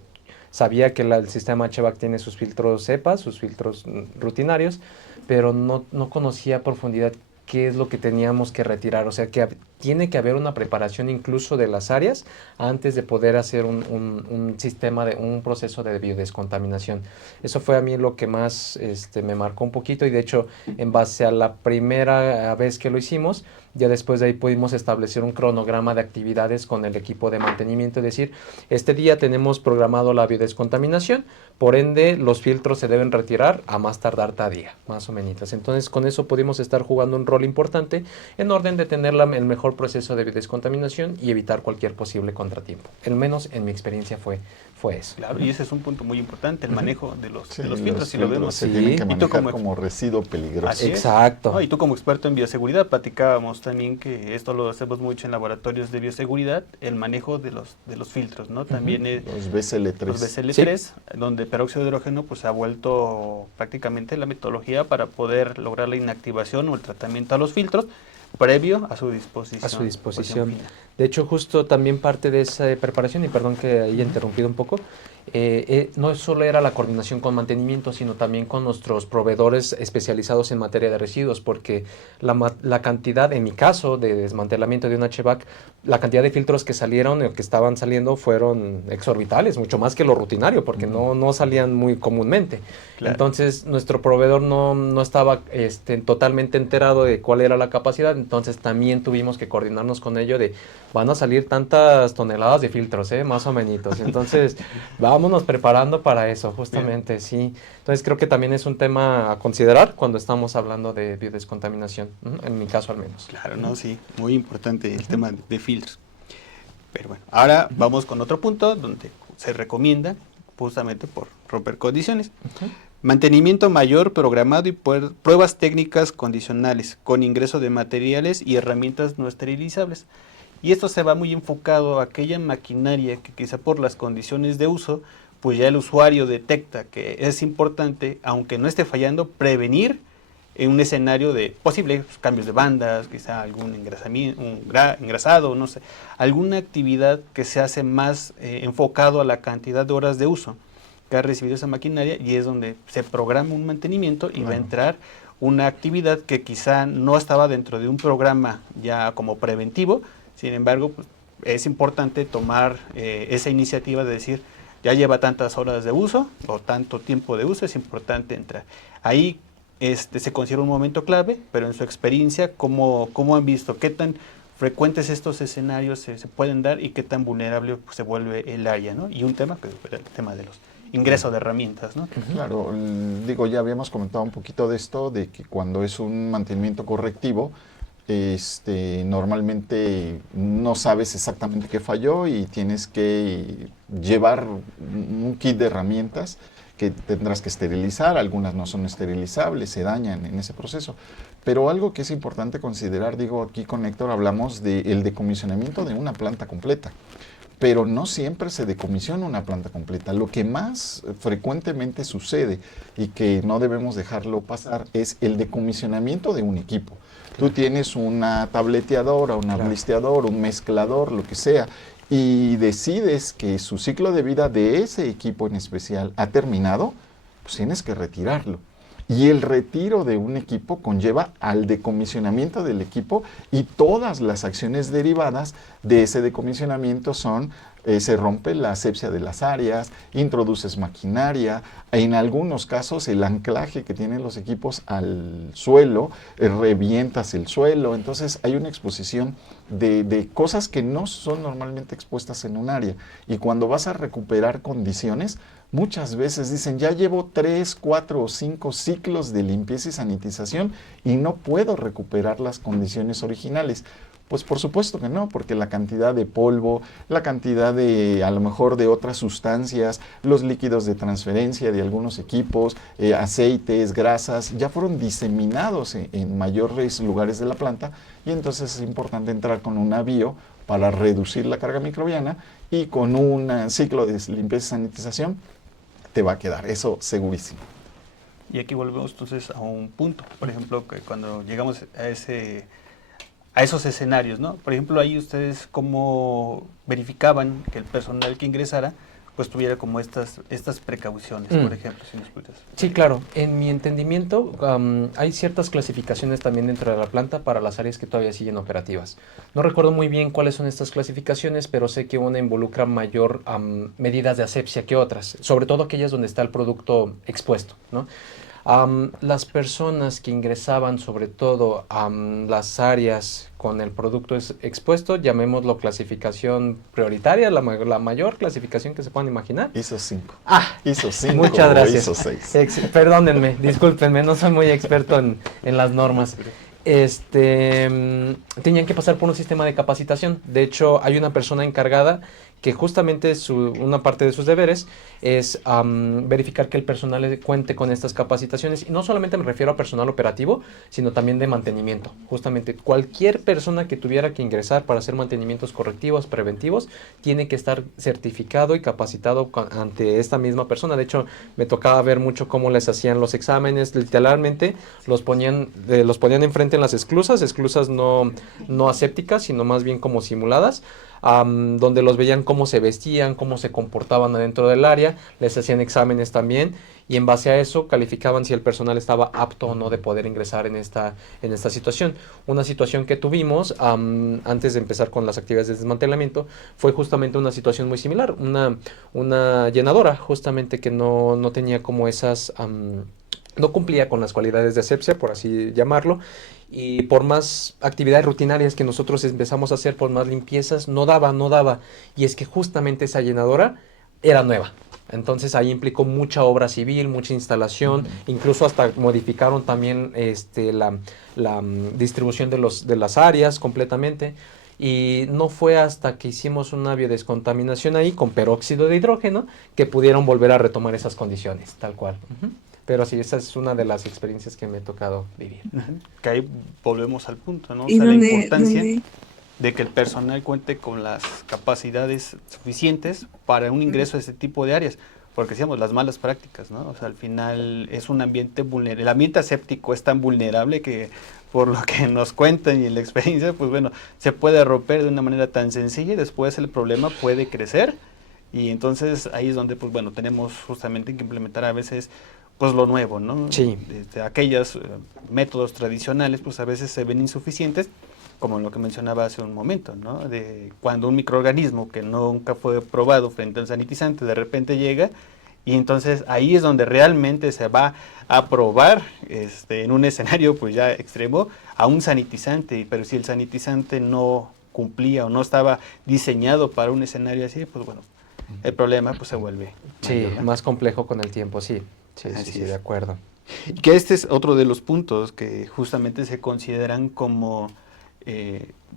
sabía que el sistema HVAC tiene sus filtros EPA, sus filtros rutinarios, pero no conocía a profundidad qué es lo que teníamos que retirar. O sea, que tiene que haber una preparación incluso de las áreas antes de poder hacer un proceso de biodescontaminación. Eso fue a mí lo que más me marcó un poquito, y de hecho, en base a la primera vez que lo hicimos, ya después de ahí pudimos establecer un cronograma de actividades con el equipo de mantenimiento, es decir, este día tenemos programado la biodescontaminación, por ende los filtros se deben retirar a más tardar tal día, más o menos. Entonces con eso pudimos estar jugando un rol importante en orden de tener el mejor proceso de descontaminación y evitar cualquier posible contratiempo. Al menos en mi experiencia fue eso. Claro, y ese es un punto muy importante, el manejo de los filtros, los si lo vemos. se tienen que manejar como residuo peligroso. Así Exacto. ¿No? Y tú como experto en bioseguridad, platicábamos también que esto lo hacemos mucho en laboratorios de bioseguridad, el manejo de los filtros, ¿no? También los BCL3. Los BCL3, sí, donde peróxido de hidrógeno pues ha vuelto prácticamente la metodología para poder lograr la inactivación o el tratamiento a los filtros previo a su disposición. A su disposición. De hecho, justo también parte de esa preparación, y perdón que haya interrumpido un poco, no solo era la coordinación con mantenimiento, sino también con nuestros proveedores especializados en materia de residuos, porque la cantidad, en mi caso, de desmantelamiento de un HVAC, la cantidad de filtros que salieron o que estaban saliendo fueron exorbitales, mucho más que lo rutinario, porque no salían muy comúnmente. Claro. Entonces, nuestro proveedor no estaba totalmente enterado de cuál era la capacidad, entonces también tuvimos que coordinarnos con ello de, van a salir tantas toneladas de filtros, más o menos. Entonces, vámonos preparando para eso, justamente. Bien. Sí. Entonces, creo que también es un tema a considerar cuando estamos hablando de biodescontaminación, en mi caso al menos. Claro, no, sí, muy importante el tema de filtros. Pero bueno, ahora vamos con otro punto donde se recomienda, justamente por romper condiciones, mantenimiento mayor programado y pruebas técnicas condicionales con ingreso de materiales y herramientas no esterilizables. Y esto se va muy enfocado a aquella maquinaria que quizá por las condiciones de uso, pues ya el usuario detecta que es importante, aunque no esté fallando, prevenir en un escenario de posibles cambios de bandas, quizá algún engrasado, no sé, alguna actividad que se hace más enfocado a la cantidad de horas de uso que ha recibido esa maquinaria, y es donde se programa un mantenimiento y va a entrar una actividad que quizá no estaba dentro de un programa ya como preventivo. Sin embargo, pues, es importante tomar esa iniciativa de decir, ya lleva tantas horas de uso o tanto tiempo de uso, es importante entrar. Ahí se considera un momento clave, pero en su experiencia, ¿cómo han visto? ¿Qué tan frecuentes estos escenarios se pueden dar y qué tan vulnerable pues, se vuelve el área, ¿no? Y un tema que es el tema de los ingresos de herramientas, ¿no? Claro, digo, ya habíamos comentado un poquito de esto, de que cuando es un mantenimiento correctivo, normalmente no sabes exactamente qué falló y tienes que llevar un kit de herramientas que tendrás que esterilizar. Algunas no son esterilizables, se dañan en ese proceso. Pero algo que es importante considerar, digo, aquí con Héctor hablamos del decomisionamiento de una planta completa. pero no siempre se decomisiona una planta completa. Lo que más frecuentemente sucede y que no debemos dejarlo pasar es el decomisionamiento de un equipo. Tú tienes una tableteadora, un blisteador, un mezclador, lo que sea, y decides que su ciclo de vida de ese equipo en especial ha terminado, pues tienes que retirarlo. Y el retiro de un equipo conlleva al decomisionamiento del equipo, y todas las acciones derivadas de ese decomisionamiento son, se rompe la asepsia de las áreas, introduces maquinaria, en algunos casos el anclaje que tienen los equipos al suelo, revientas el suelo. Entonces hay una exposición de cosas que no son normalmente expuestas en un área, y cuando vas a recuperar condiciones, muchas veces dicen, ya llevo 3, 4 o 5 ciclos de limpieza y sanitización y no puedo recuperar las condiciones originales. Pues por supuesto que no, porque la cantidad de polvo, la cantidad de, a lo mejor, de otras sustancias, los líquidos de transferencia de algunos equipos, aceites, grasas, ya fueron diseminados en mayores lugares de la planta, y entonces es importante entrar con un bio para reducir la carga microbiana, y con un ciclo de limpieza y sanitización te va a quedar, eso segurísimo. Y aquí volvemos entonces a un punto, por ejemplo, que cuando llegamos a esos escenarios, ¿no? Por ejemplo, ahí ustedes cómo verificaban que el personal que ingresara pues tuviera como estas precauciones, por ejemplo, si nos puedes. Sí, claro. En mi entendimiento, hay ciertas clasificaciones también dentro de la planta para las áreas que todavía siguen operativas. No recuerdo muy bien cuáles son estas clasificaciones, pero sé que una involucra mayor medidas de asepsia que otras, sobre todo aquellas donde está el producto expuesto, ¿no? Las personas que ingresaban sobre todo a las áreas con el producto expuesto, llamémoslo clasificación prioritaria, la mayor clasificación que se puedan imaginar. ISO 5. Ah, ISO 5 muchas gracias. o ISO 6. Perdónenme, discúlpenme, no soy muy experto en las normas. Tenían que pasar por un sistema de capacitación. De hecho, hay una persona encargada que justamente una parte de sus deberes es verificar que el personal cuente con estas capacitaciones. Y no solamente me refiero a personal operativo, sino también de mantenimiento. Justamente cualquier persona que tuviera que ingresar para hacer mantenimientos correctivos, preventivos, tiene que estar certificado y capacitado ante esta misma persona. De hecho, me tocaba ver mucho cómo les hacían los exámenes. Literalmente los ponían enfrente en las esclusas no asépticas, sino más bien como simuladas, donde los veían cómo se vestían, cómo se comportaban adentro del área, les hacían exámenes también, y en base a eso calificaban si el personal estaba apto o no de poder ingresar en esta situación. Una situación que tuvimos antes de empezar con las actividades de desmantelamiento fue justamente una situación muy similar, una llenadora justamente que no tenía como esas... no cumplía con las cualidades de asepsia, por así llamarlo, y por más actividades rutinarias que nosotros empezamos a hacer, por más limpiezas, no daba, y es que justamente esa llenadora era nueva. Entonces ahí implicó mucha obra civil, mucha instalación, incluso hasta modificaron también la distribución de las áreas completamente. Y no fue hasta que hicimos una biodescontaminación ahí con peróxido de hidrógeno que pudieron volver a retomar esas condiciones, tal cual. Pero sí, esa es una de las experiencias que me ha tocado vivir. Que ahí volvemos al punto, ¿no? O ¿Y sea, la dónde- importancia dónde? de que el personal cuente con las capacidades suficientes para un ingreso a ese tipo de áreas. Porque decíamos, las malas prácticas, ¿no? O sea, al final es un ambiente vulnerable. El ambiente aséptico es tan vulnerable que, por lo que nos cuentan y en la experiencia, pues bueno, se puede romper de una manera tan sencilla y después el problema puede crecer. Y entonces ahí es donde, pues bueno, tenemos justamente que implementar a veces pues lo nuevo, ¿no? Sí. Desde aquellos métodos tradicionales, pues a veces se ven insuficientes, como lo que mencionaba hace un momento, ¿no? De cuando un microorganismo que nunca fue probado frente al sanitizante de repente llega, y entonces ahí es donde realmente se va a probar en un escenario pues ya extremo a un sanitizante, pero si el sanitizante no cumplía o no estaba diseñado para un escenario así, pues bueno, el problema pues se vuelve Sí, mayor, ¿no? más complejo con el tiempo, sí. Sí, Así de es. acuerdo. Y que este es otro de los puntos que justamente se consideran como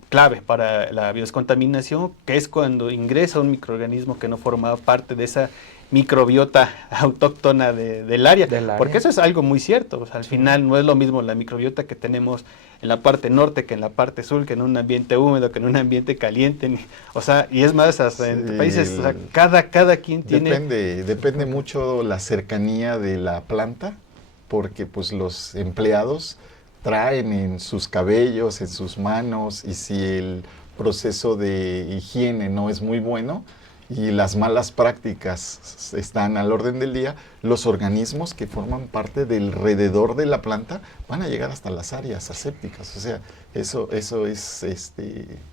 clave para la biodescontaminación, que es cuando ingresa un microorganismo que no formaba parte de esa microbiota autóctona del área, Del área. porque eso es algo muy cierto. O sea, al final no es lo mismo la microbiota que tenemos en la parte norte que en la parte sur, que en un ambiente húmedo, que en un ambiente caliente, o sea, y es más, hasta en países, o sea, cada quien tiene... Depende mucho la cercanía de la planta, porque pues los empleados traen en sus cabellos, en sus manos, y si el proceso de higiene no es muy bueno, y las malas prácticas están al orden del día, los organismos que forman parte del alrededor de la planta van a llegar hasta las áreas asépticas. O sea, eso es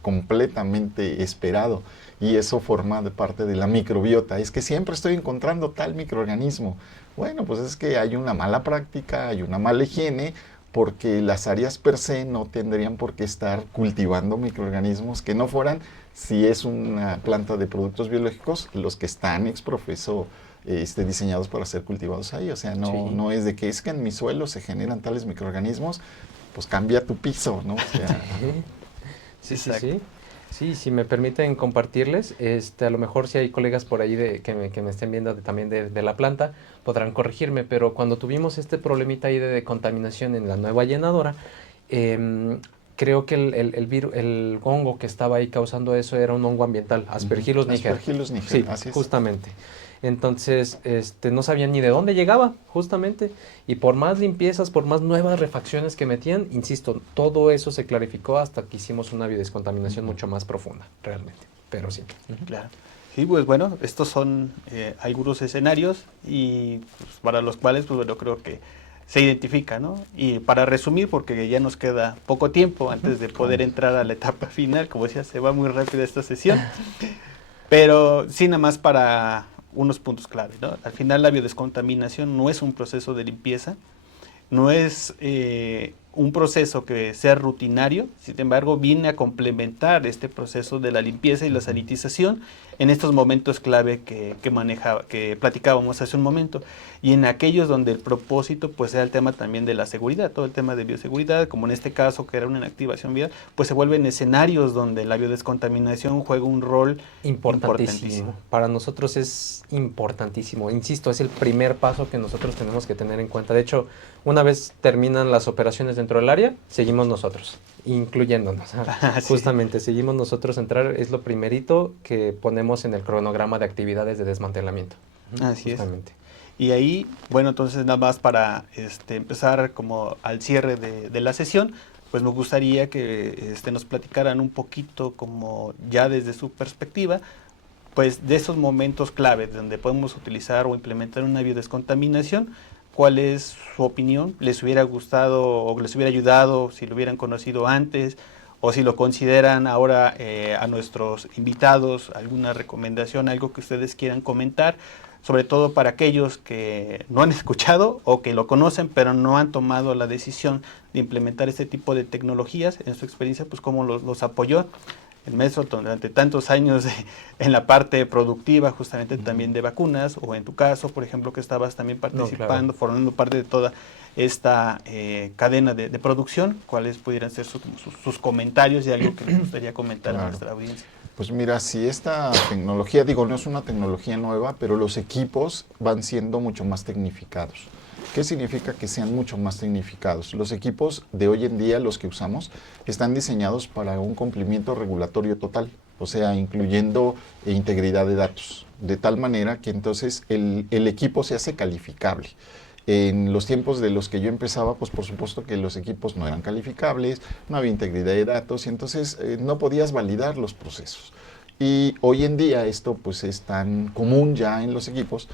completamente esperado y eso forma de parte de la microbiota. Es que siempre estoy encontrando tal microorganismo. Bueno, pues es que hay una mala práctica, hay una mala higiene, porque las áreas per se no tendrían por qué estar cultivando microorganismos que no fueran, si es una planta de productos biológicos, los que están ex profeso diseñados para ser cultivados ahí. O sea, no es de que es que en mi suelo se generan tales microorganismos, pues cambia tu piso, ¿no? O sea, Sí. Sí, si me permiten compartirles, a lo mejor si hay colegas por ahí que me estén viendo también de la planta, podrán corregirme, pero cuando tuvimos este problemita ahí de contaminación en la nueva llenadora, creo que el hongo que estaba ahí causando eso era un hongo ambiental, Aspergillus niger. Aspergillus niger, Sí, así es. justamente. Entonces, no sabían ni de dónde llegaba, justamente, y por más limpiezas, por más nuevas refacciones que metían, insisto, todo eso se clarificó hasta que hicimos una biodescontaminación mucho más profunda, realmente, pero sí. Claro. Sí, pues bueno, estos son algunos escenarios y pues, para los cuales, pues bueno, creo que se identifica, ¿no? Y para resumir, porque ya nos queda poco tiempo antes de poder entrar a la etapa final, como decía, se va muy rápido esta sesión, pero sí, nada más para unos puntos clave, ¿no? Al final la biodescontaminación no es un proceso de limpieza, no es un proceso que sea rutinario, sin embargo viene a complementar este proceso de la limpieza y la sanitización en estos momentos clave que platicábamos hace un momento, y en aquellos donde el propósito pues sea el tema también de la seguridad, todo el tema de bioseguridad, como en este caso que era una inactivación vial, pues se vuelven escenarios donde la biodescontaminación juega un rol importantísimo. Para nosotros es importantísimo, insisto, es el primer paso que nosotros tenemos que tener en cuenta. De hecho, una vez terminan las operaciones dentro del área, seguimos nosotros, incluyéndonos. Justamente, seguimos nosotros entrar, es lo primerito que ponemos en el cronograma de actividades de desmantelamiento. Así justamente. es. Y ahí, bueno, entonces nada más para empezar como al cierre de la sesión, pues me gustaría que nos platicaran un poquito como ya desde su perspectiva, pues de esos momentos clave donde podemos utilizar o implementar una biodescontaminación. ¿Cuál es su opinión? ¿Les hubiera gustado o les hubiera ayudado si lo hubieran conocido antes? O si lo consideran ahora a nuestros invitados, alguna recomendación, algo que ustedes quieran comentar, sobre todo para aquellos que no han escuchado o que lo conocen pero no han tomado la decisión de implementar este tipo de tecnologías. En su experiencia, pues cómo los apoyó el maestro durante tantos años en la parte productiva, justamente también de vacunas, o en tu caso, por ejemplo, que estabas también participando, formando parte de toda esta cadena de producción. ¿Cuáles pudieran ser sus comentarios y algo que les gustaría comentar a nuestra audiencia? Pues mira, si esta tecnología, digo, no es una tecnología nueva, pero los equipos van siendo mucho más tecnificados. ¿Qué significa que sean mucho más tecnificados? Los equipos de hoy en día, los que usamos, están diseñados para un cumplimiento regulatorio total, o sea, incluyendo integridad de datos, de tal manera que entonces el equipo se hace calificable. En los tiempos de los que yo empezaba, pues por supuesto que los equipos no eran calificables, no había integridad de datos y entonces no podías validar los procesos. Y hoy en día esto pues es tan común ya en los equipos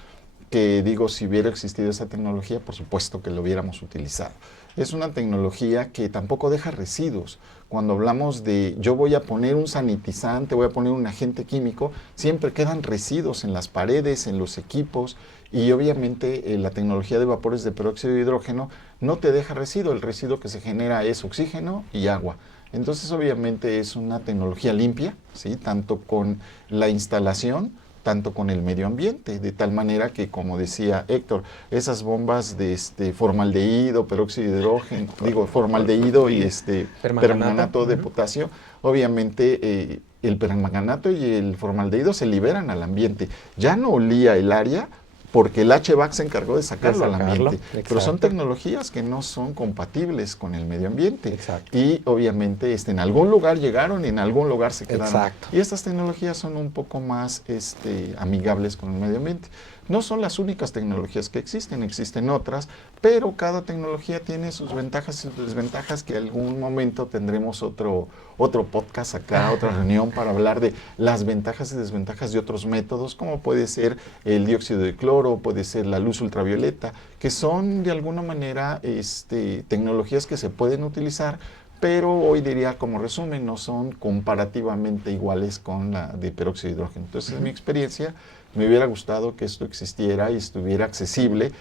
que digo, si hubiera existido esa tecnología, por supuesto que lo hubiéramos utilizado. Es una tecnología que tampoco deja residuos. Cuando hablamos de yo voy a poner un sanitizante, voy a poner un agente químico, siempre quedan residuos en las paredes, en los equipos, y obviamente la tecnología de vapores de peróxido de hidrógeno no te deja residuo. El residuo que se genera es oxígeno y agua. Entonces obviamente es una tecnología limpia, ¿sí? Tanto con la instalación, tanto con el medio ambiente, de tal manera que, como decía Héctor, esas bombas de formaldehído, peróxido de hidrógeno, formaldehído y permanganato de potasio, obviamente el permanganato y el formaldehído se liberan al ambiente. Ya no olía el área porque el HVAC se encargó de sacarlo al ambiente. Pero son tecnologías que no son compatibles con el medio ambiente. Exacto. Y obviamente en algún lugar llegaron y en algún lugar se quedaron. Exacto. Y estas tecnologías son un poco más amigables con el medio ambiente. No son las únicas tecnologías que existen otras, pero cada tecnología tiene sus ventajas y sus desventajas, que en algún momento tendremos otro podcast acá, otra reunión para hablar de las ventajas y desventajas de otros métodos, como puede ser el dióxido de cloro, puede ser la luz ultravioleta, que son de alguna manera tecnologías que se pueden utilizar, pero hoy diría como resumen no son comparativamente iguales con la de peróxido de hidrógeno. Entonces, en mi experiencia, me hubiera gustado que esto existiera y estuviera accesible,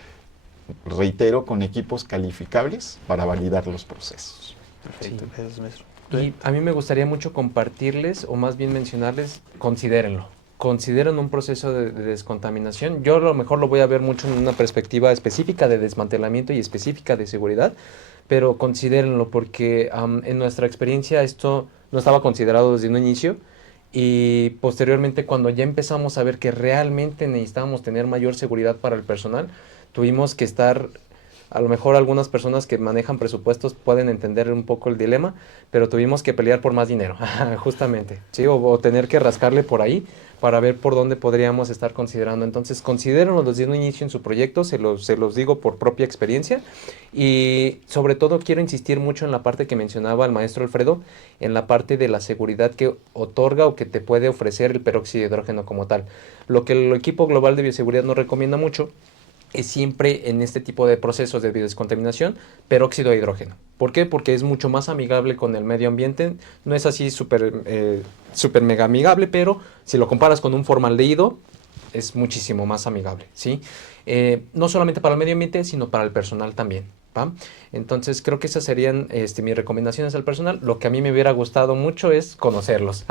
reitero, con equipos calificables para validar los procesos. Perfecto, gracias, maestro. Y a mí me gustaría mucho compartirles, o más bien mencionarles, considérenlo. Consideren un proceso de descontaminación. Yo a lo mejor lo voy a ver mucho en una perspectiva específica de desmantelamiento y específica de seguridad, pero considérenlo porque en nuestra experiencia esto no estaba considerado desde un inicio. Y posteriormente, cuando ya empezamos a ver que realmente necesitábamos tener mayor seguridad para el personal, tuvimos que estar, a lo mejor algunas personas que manejan presupuestos pueden entender un poco el dilema, pero tuvimos que pelear por más dinero, justamente, ¿sí? O tener que rascarle por ahí para ver por dónde podríamos estar considerando. Entonces, considérenlo desde un inicio en su proyecto, se los digo por propia experiencia. Y sobre todo quiero insistir mucho en la parte que mencionaba el maestro Alfredo, en la parte de la seguridad que otorga o que te puede ofrecer el peróxido de hidrógeno como tal. Lo que el equipo global de bioseguridad nos recomienda mucho es siempre en este tipo de procesos de descontaminación, peróxido de hidrógeno. ¿Por qué? Porque es mucho más amigable con el medio ambiente. No es así súper mega amigable, pero si lo comparas con un formaldehído, es muchísimo más amigable, ¿sí? No solamente para el medio ambiente, sino para el personal también, ¿va? Entonces creo que esas serían mis recomendaciones al personal. Lo que a mí me hubiera gustado mucho es conocerlos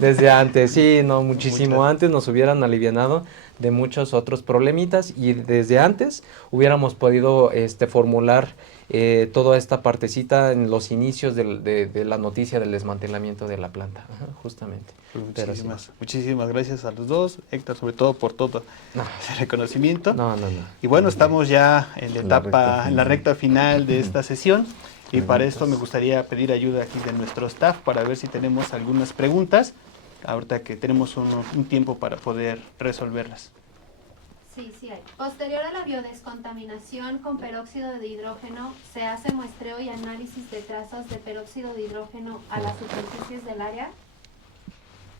desde antes, sí, no, muchísimo antes nos hubieran alivianado de muchos otros problemitas y desde antes hubiéramos podido formular toda esta partecita en los inicios de la noticia del desmantelamiento de la planta, justamente. Pues muchísimas gracias a los dos, Héctor, sobre todo por todo ese reconocimiento. No. Y bueno, estamos ya en la recta final de esta sesión, y para esto me gustaría pedir ayuda aquí de nuestro staff para ver si tenemos algunas preguntas, ahorita que tenemos un tiempo para poder resolverlas. Sí hay. Posterior a la biodescontaminación con peróxido de hidrógeno, ¿se hace muestreo y análisis de trazas de peróxido de hidrógeno a las superficies del área?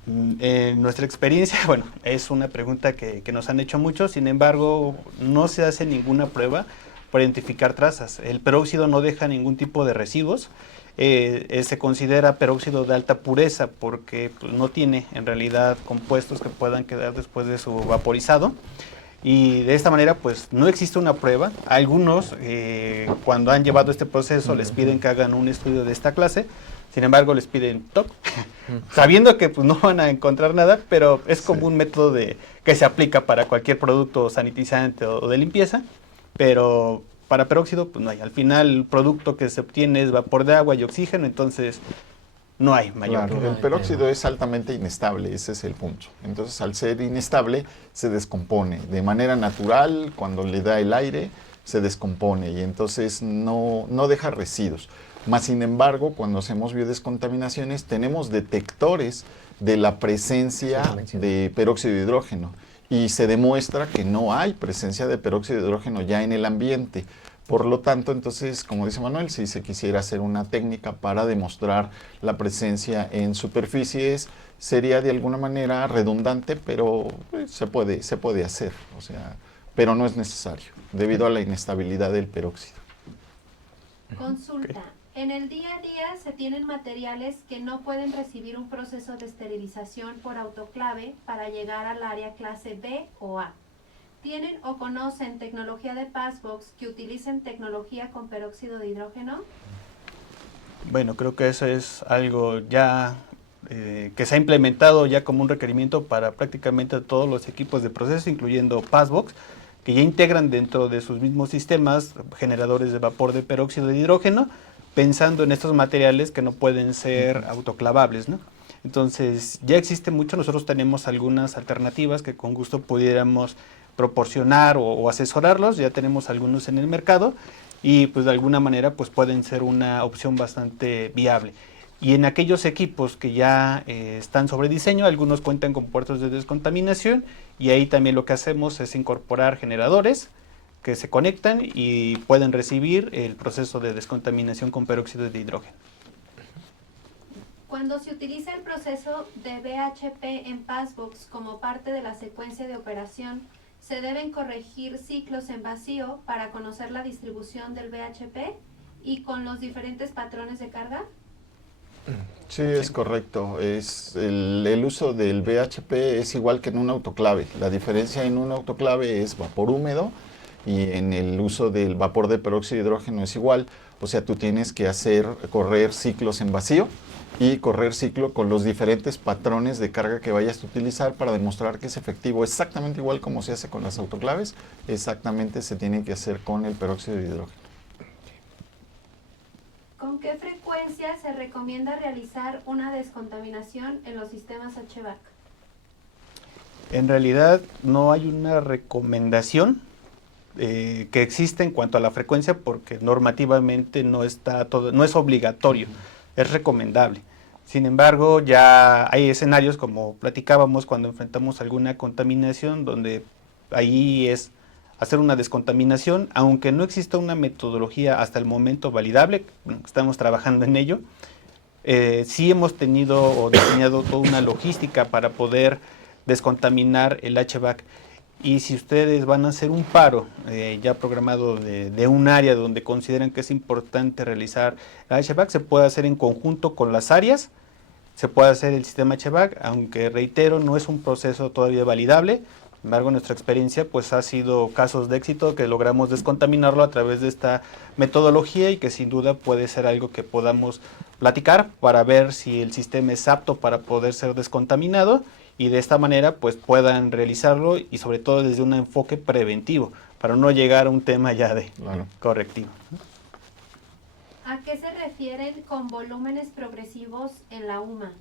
En nuestra experiencia, bueno, es una pregunta que nos han hecho mucho, sin embargo, no se hace ninguna prueba para identificar trazas. El peróxido no deja ningún tipo de residuos. Se considera peróxido de alta pureza porque pues, no tiene en realidad compuestos que puedan quedar después de su vaporizado. Y de esta manera pues no existe una prueba. Algunos cuando han llevado este proceso les piden que hagan un estudio de esta clase, sin embargo les piden TOC, sabiendo que pues, no van a encontrar nada, pero es como un método que se aplica para cualquier producto sanitizante o de limpieza, pero para peróxido pues no hay. Al final el producto que se obtiene es vapor de agua y oxígeno, entonces no hay mayor. Claro, el peróxido es altamente inestable, ese es el punto. Entonces, al ser inestable, se descompone. De manera natural, cuando le da el aire, se descompone y entonces no deja residuos. Más sin embargo, cuando hacemos biodescontaminaciones, tenemos detectores de la presencia de peróxido de hidrógeno y se demuestra que no hay presencia de peróxido de hidrógeno ya en el ambiente. Por lo tanto, entonces, como dice Manuel, si se quisiera hacer una técnica para demostrar la presencia en superficies, sería de alguna manera redundante, pero se puede hacer, o sea, pero no es necesario, debido a la inestabilidad del peróxido. Consulta. En el día a día se tienen materiales que no pueden recibir un proceso de esterilización por autoclave para llegar al área clase B o A. ¿Tienen o conocen tecnología de Passbox que utilicen tecnología con peróxido de hidrógeno? Bueno, creo que eso es algo ya que se ha implementado ya como un requerimiento para prácticamente todos los equipos de proceso, incluyendo Passbox, que ya integran dentro de sus mismos sistemas generadores de vapor de peróxido de hidrógeno, pensando en estos materiales que no pueden ser autoclavables, ¿no? Entonces, ya existe mucho, nosotros tenemos algunas alternativas que con gusto pudiéramos proporcionar o asesorarlos, ya tenemos algunos en el mercado y pues de alguna manera pues pueden ser una opción bastante viable. Y en aquellos equipos que ya están sobre diseño, algunos cuentan con puertos de descontaminación y ahí también lo que hacemos es incorporar generadores que se conectan y pueden recibir el proceso de descontaminación con peróxido de hidrógeno. Cuando se utiliza el proceso de BHP en Passbox como parte de la secuencia de operación, ¿se deben corregir ciclos en vacío para conocer la distribución del BHP y con los diferentes patrones de carga? Sí, es correcto. El uso del BHP es igual que en un autoclave. La diferencia en un autoclave es vapor húmedo y en el uso del vapor de peróxido de hidrógeno es igual. O sea, tú tienes que correr ciclos en vacío y correr ciclo con los diferentes patrones de carga que vayas a utilizar para demostrar que es efectivo. Exactamente igual como se hace con las autoclaves, exactamente se tiene que hacer con el peróxido de hidrógeno. ¿Con qué frecuencia se recomienda realizar una descontaminación en los sistemas HVAC? En realidad no hay una recomendación que existe en cuanto a la frecuencia porque normativamente no es obligatorio, es recomendable. Sin embargo, ya hay escenarios como platicábamos cuando enfrentamos alguna contaminación donde ahí es hacer una descontaminación, aunque no exista una metodología hasta el momento validable, estamos trabajando en ello, sí hemos tenido o diseñado toda una logística para poder descontaminar el HVAC. Y si ustedes van a hacer un paro ya programado de un área donde consideran que es importante realizar el HVAC, se puede hacer en conjunto con las áreas, se puede hacer el sistema HVAC, aunque reitero, no es un proceso todavía validable. Sin embargo, nuestra experiencia pues ha sido casos de éxito que logramos descontaminarlo a través de esta metodología y que sin duda puede ser algo que podamos platicar para ver si el sistema es apto para poder ser descontaminado y de esta manera pues puedan realizarlo y sobre todo desde un enfoque preventivo para no llegar a un tema ya de correctivo. ¿A qué se refieren con volúmenes progresivos en la UMA?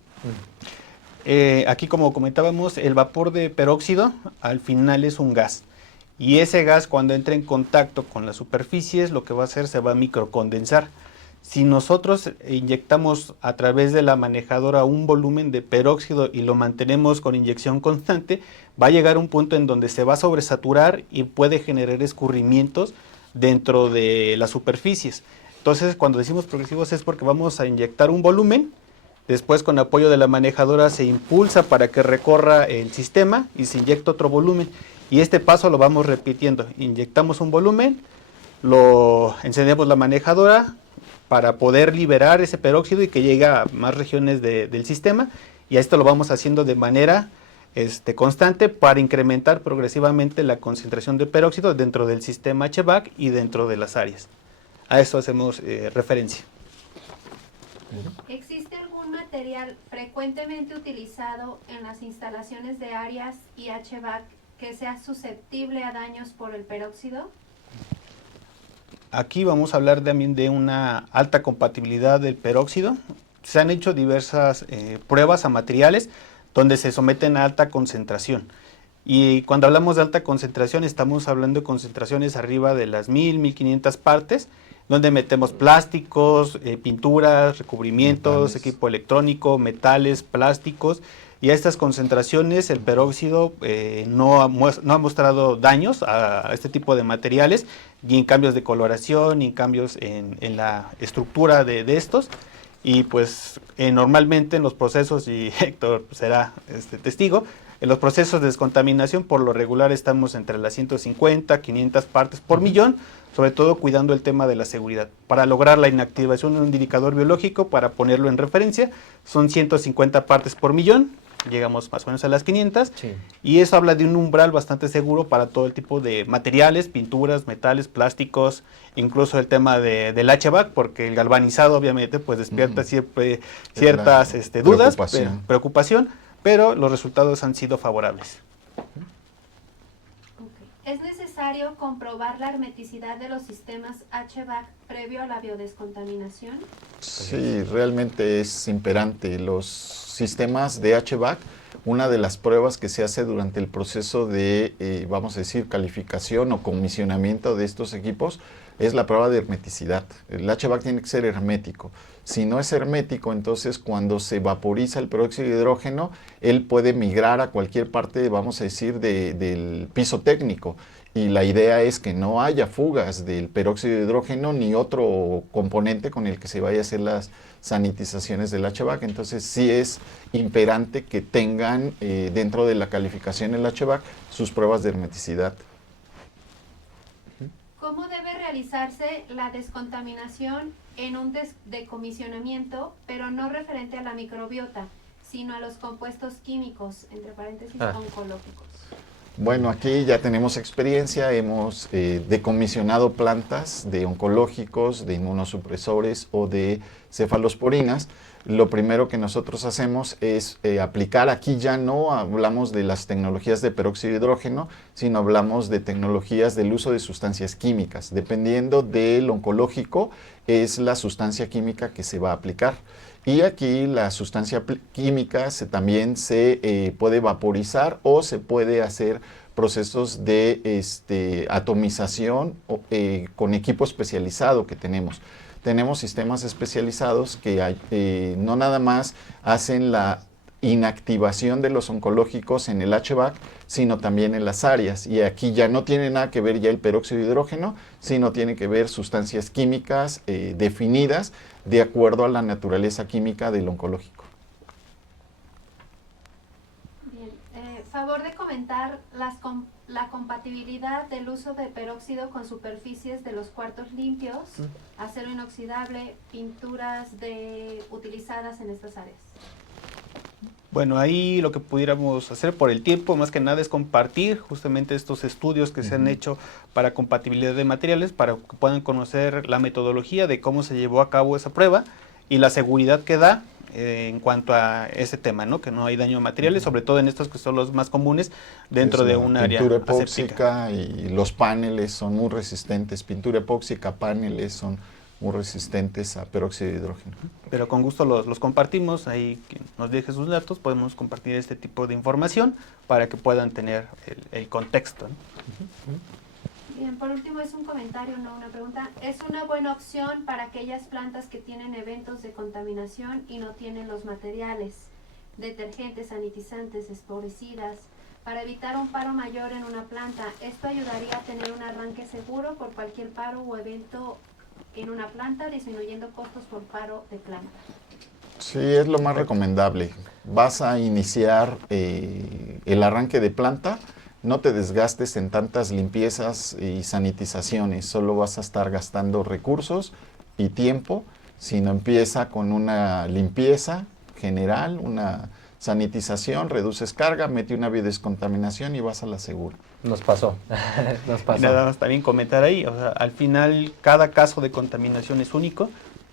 Aquí, como comentábamos, el vapor de peróxido al final es un gas. Y ese gas, cuando entra en contacto con las superficies, lo que va a hacer se va a microcondensar. Si nosotros inyectamos a través de la manejadora un volumen de peróxido y lo mantenemos con inyección constante, va a llegar un punto en donde se va a sobresaturar y puede generar escurrimientos dentro de las superficies. Entonces, cuando decimos progresivos es porque vamos a inyectar un volumen. Después, con apoyo de la manejadora, se impulsa para que recorra el sistema y se inyecta otro volumen. Y este paso lo vamos repitiendo. Inyectamos un volumen, lo encendemos la manejadora para poder liberar ese peróxido y que llegue a más regiones del sistema. Y a esto lo vamos haciendo de manera constante para incrementar progresivamente la concentración de peróxido dentro del sistema HVAC y dentro de las áreas. A eso hacemos referencia. ¿Existe algún material frecuentemente utilizado en las instalaciones de áreas y HVAC que sea susceptible a daños por el peróxido? Aquí vamos a hablar también de una alta compatibilidad del peróxido. Se han hecho diversas pruebas a materiales donde se someten a alta concentración. Y cuando hablamos de alta concentración estamos hablando de concentraciones arriba de las 1500 partes, donde metemos plásticos, pinturas, recubrimientos, equipo electrónico, metales, plásticos, y a estas concentraciones el peróxido no ha mostrado daños a este tipo de materiales, ni en cambios de coloración, ni en cambios en la estructura de estos, y pues normalmente en los procesos, y Héctor será testigo, en los procesos de descontaminación por lo regular estamos entre las 150, 500 partes por millón, sobre todo cuidando el tema de la seguridad. Para lograr la inactivación de un indicador biológico, para ponerlo en referencia, son 150 partes por millón, llegamos más o menos a las 500, sí. Y eso habla de un umbral bastante seguro para todo el tipo de materiales, pinturas, metales, plásticos, incluso el tema del HVAC, porque el galvanizado obviamente pues despierta siempre ciertas dudas, preocupación, pero los resultados han sido favorables. ¿Es necesario comprobar la hermeticidad de los sistemas HVAC previo a la biodescontaminación? Sí, realmente es imperante. Los sistemas de HVAC, una de las pruebas que se hace durante el proceso de, vamos a decir, calificación o comisionamiento de estos equipos, es la prueba de hermeticidad. El HVAC tiene que ser hermético. Si no es hermético, entonces cuando se vaporiza el peróxido de hidrógeno, él puede migrar a cualquier parte, vamos a decir, del piso técnico. Y la idea es que no haya fugas del peróxido de hidrógeno ni otro componente con el que se vaya a hacer las sanitizaciones del HVAC. Entonces sí es imperante que tengan dentro de la calificación el HVAC sus pruebas de hermeticidad. ¿Cómo debe realizarse la descontaminación en un decomisionamiento, pero no referente a la microbiota, sino a los compuestos químicos, entre paréntesis, oncológicos? Bueno, aquí ya tenemos experiencia, hemos decomisionado plantas de oncológicos, de inmunosupresores o de cefalosporinas. Lo primero que nosotros hacemos es aplicar, aquí ya no hablamos de las tecnologías de peróxido de hidrógeno, sino hablamos de tecnologías del uso de sustancias químicas. Dependiendo del oncológico, es la sustancia química que se va a aplicar. Y aquí la sustancia química también se puede vaporizar o se puede hacer procesos de atomización con equipo especializado que tenemos. Tenemos sistemas especializados que no nada más hacen la inactivación de los oncológicos en el HVAC, sino también en las áreas. Y aquí ya no tiene nada que ver ya el peróxido de hidrógeno, sino tiene que ver sustancias químicas definidas de acuerdo a la naturaleza química del oncológico. Bien, favor de comentar la compatibilidad del uso de peróxido con superficies de los cuartos limpios, acero inoxidable, pinturas utilizadas en estas áreas. Bueno, ahí lo que pudiéramos hacer por el tiempo, más que nada, es compartir justamente estos estudios que se han hecho para compatibilidad de materiales, para que puedan conocer la metodología de cómo se llevó a cabo esa prueba y la seguridad que da en cuanto a ese tema, ¿no? Que no hay daño a materiales, sobre todo en estos que son los más comunes dentro de un área pintura aséptica. epóxica, y los paneles son muy resistentes. Pintura epóxica, paneles son muy resistentes a peróxido de hidrógeno. Pero con gusto los compartimos, ahí que nos deje sus datos, podemos compartir este tipo de información para que puedan tener el contexto, ¿no? Bien, por último es un comentario, no una pregunta. ¿Es una buena opción para aquellas plantas que tienen eventos de contaminación y no tienen los materiales, detergentes, sanitizantes, esporicidas, para evitar un paro mayor en una planta? ¿Esto ayudaría a tener un arranque seguro por cualquier paro o evento en una planta, disminuyendo costos por paro de planta? Sí, es lo más recomendable. Vas a iniciar el arranque de planta, no te desgastes en tantas limpiezas y sanitizaciones, solo vas a estar gastando recursos y tiempo, sino empieza con una limpieza general, una sanitización, reduces carga, mete una biodescontaminación y vas a la segura. Nos pasó, nos pasó. Y nada más también comentar ahí, o sea, al final cada caso de contaminación es único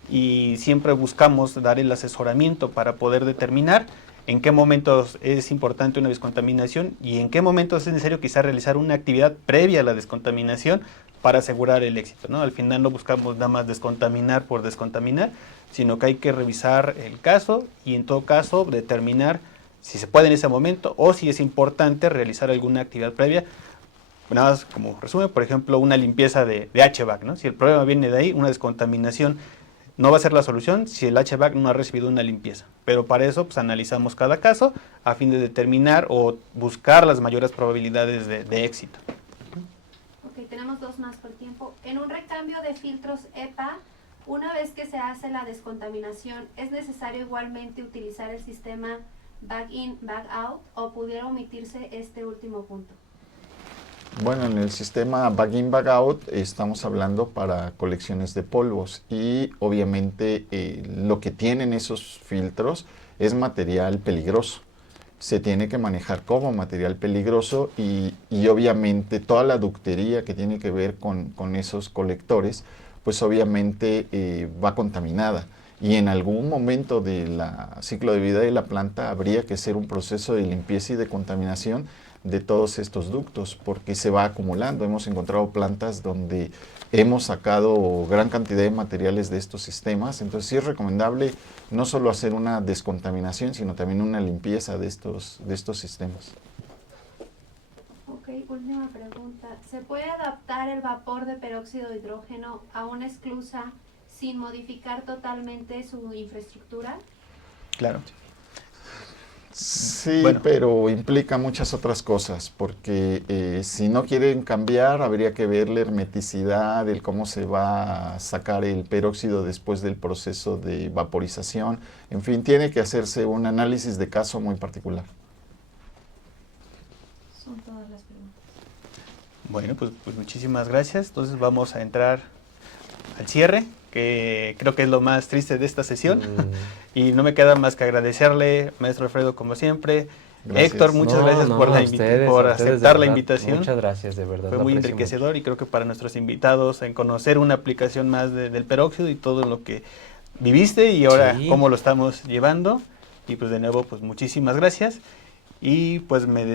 y siempre buscamos dar el asesoramiento para poder determinar en qué momentos es importante una descontaminación y en qué momentos es necesario quizá realizar una actividad previa a la descontaminación para asegurar el éxito, ¿no? Al final no buscamos nada más descontaminar por descontaminar, sino que hay que revisar el caso y en todo caso determinar si se puede en ese momento o si es importante realizar alguna actividad previa. Nada más como resumen, por ejemplo, una limpieza de HVAC, ¿no? Si el problema viene de ahí, una descontaminación no va a ser la solución si el HVAC no ha recibido una limpieza. Pero para eso pues, analizamos cada caso a fin de determinar o buscar las mayores probabilidades de éxito. Ok, tenemos dos más por tiempo. En un recambio de filtros EPA, una vez que se hace la descontaminación, ¿es necesario igualmente utilizar el sistema bag in, bag out o pudiera omitirse este último punto? Bueno, en el sistema bag in, bag out estamos hablando para colecciones de polvos y obviamente lo que tienen esos filtros es material peligroso. Se tiene que manejar como material peligroso y obviamente toda la ductería que tiene que ver con esos colectores, pues obviamente va contaminada. Y en algún momento del ciclo de vida de la planta habría que hacer un proceso de limpieza y de contaminación de todos estos ductos, porque se va acumulando. Hemos encontrado plantas donde hemos sacado gran cantidad de materiales de estos sistemas, entonces sí es recomendable no solo hacer una descontaminación, sino también una limpieza de estos sistemas. Ok, última pregunta. ¿Se puede adaptar el vapor de peróxido de hidrógeno a una esclusa sin modificar totalmente su infraestructura? Claro. Sí, Bueno. pero implica muchas otras cosas, porque si no quieren cambiar, habría que ver la hermeticidad, el cómo se va a sacar el peróxido después del proceso de vaporización. En fin, tiene que hacerse un análisis de caso muy particular. Son todas las preguntas. Bueno, pues muchísimas gracias. Entonces vamos a entrar al cierre, que creo que es lo más triste de esta sesión. Y no me queda más que agradecerle, maestro Alfredo, como siempre. Gracias. Héctor, muchas gracias por, a ustedes, por a ustedes, aceptar de la verdad, invitación. Muchas gracias, de verdad. Fue lo muy aprecio enriquecedor y creo que para nuestros invitados en conocer una aplicación más del peróxido y todo lo que viviste y ahora Sí. cómo lo estamos llevando. Y pues de nuevo, pues muchísimas gracias. Y pues me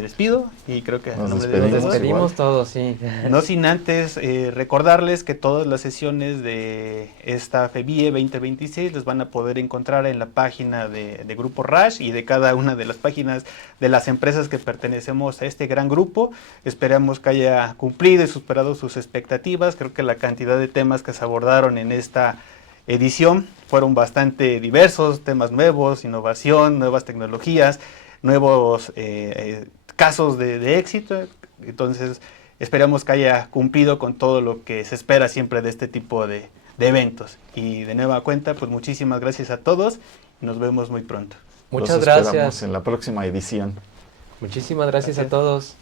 despido y creo que a Nos nombre de mucho. Nos todos, despedimos igual. todos, sí. no sin antes recordarles que todas las sesiones de esta FEBIE 2026 las van a poder encontrar en la página de Grupo Rash y de cada una de las páginas de las empresas que pertenecemos a este gran grupo. Esperamos que haya cumplido y superado sus expectativas. Creo que la cantidad de temas que se abordaron en esta edición fueron bastante diversos, temas nuevos, innovación, nuevas tecnologías, nuevos casos de éxito. Entonces esperamos que haya cumplido con todo lo que se espera siempre de este tipo de eventos. Y de nueva cuenta, pues muchísimas gracias a todos y nos vemos muy pronto. Muchas Los esperamos gracias. en la próxima edición. Muchísimas gracias a Gracias. todos.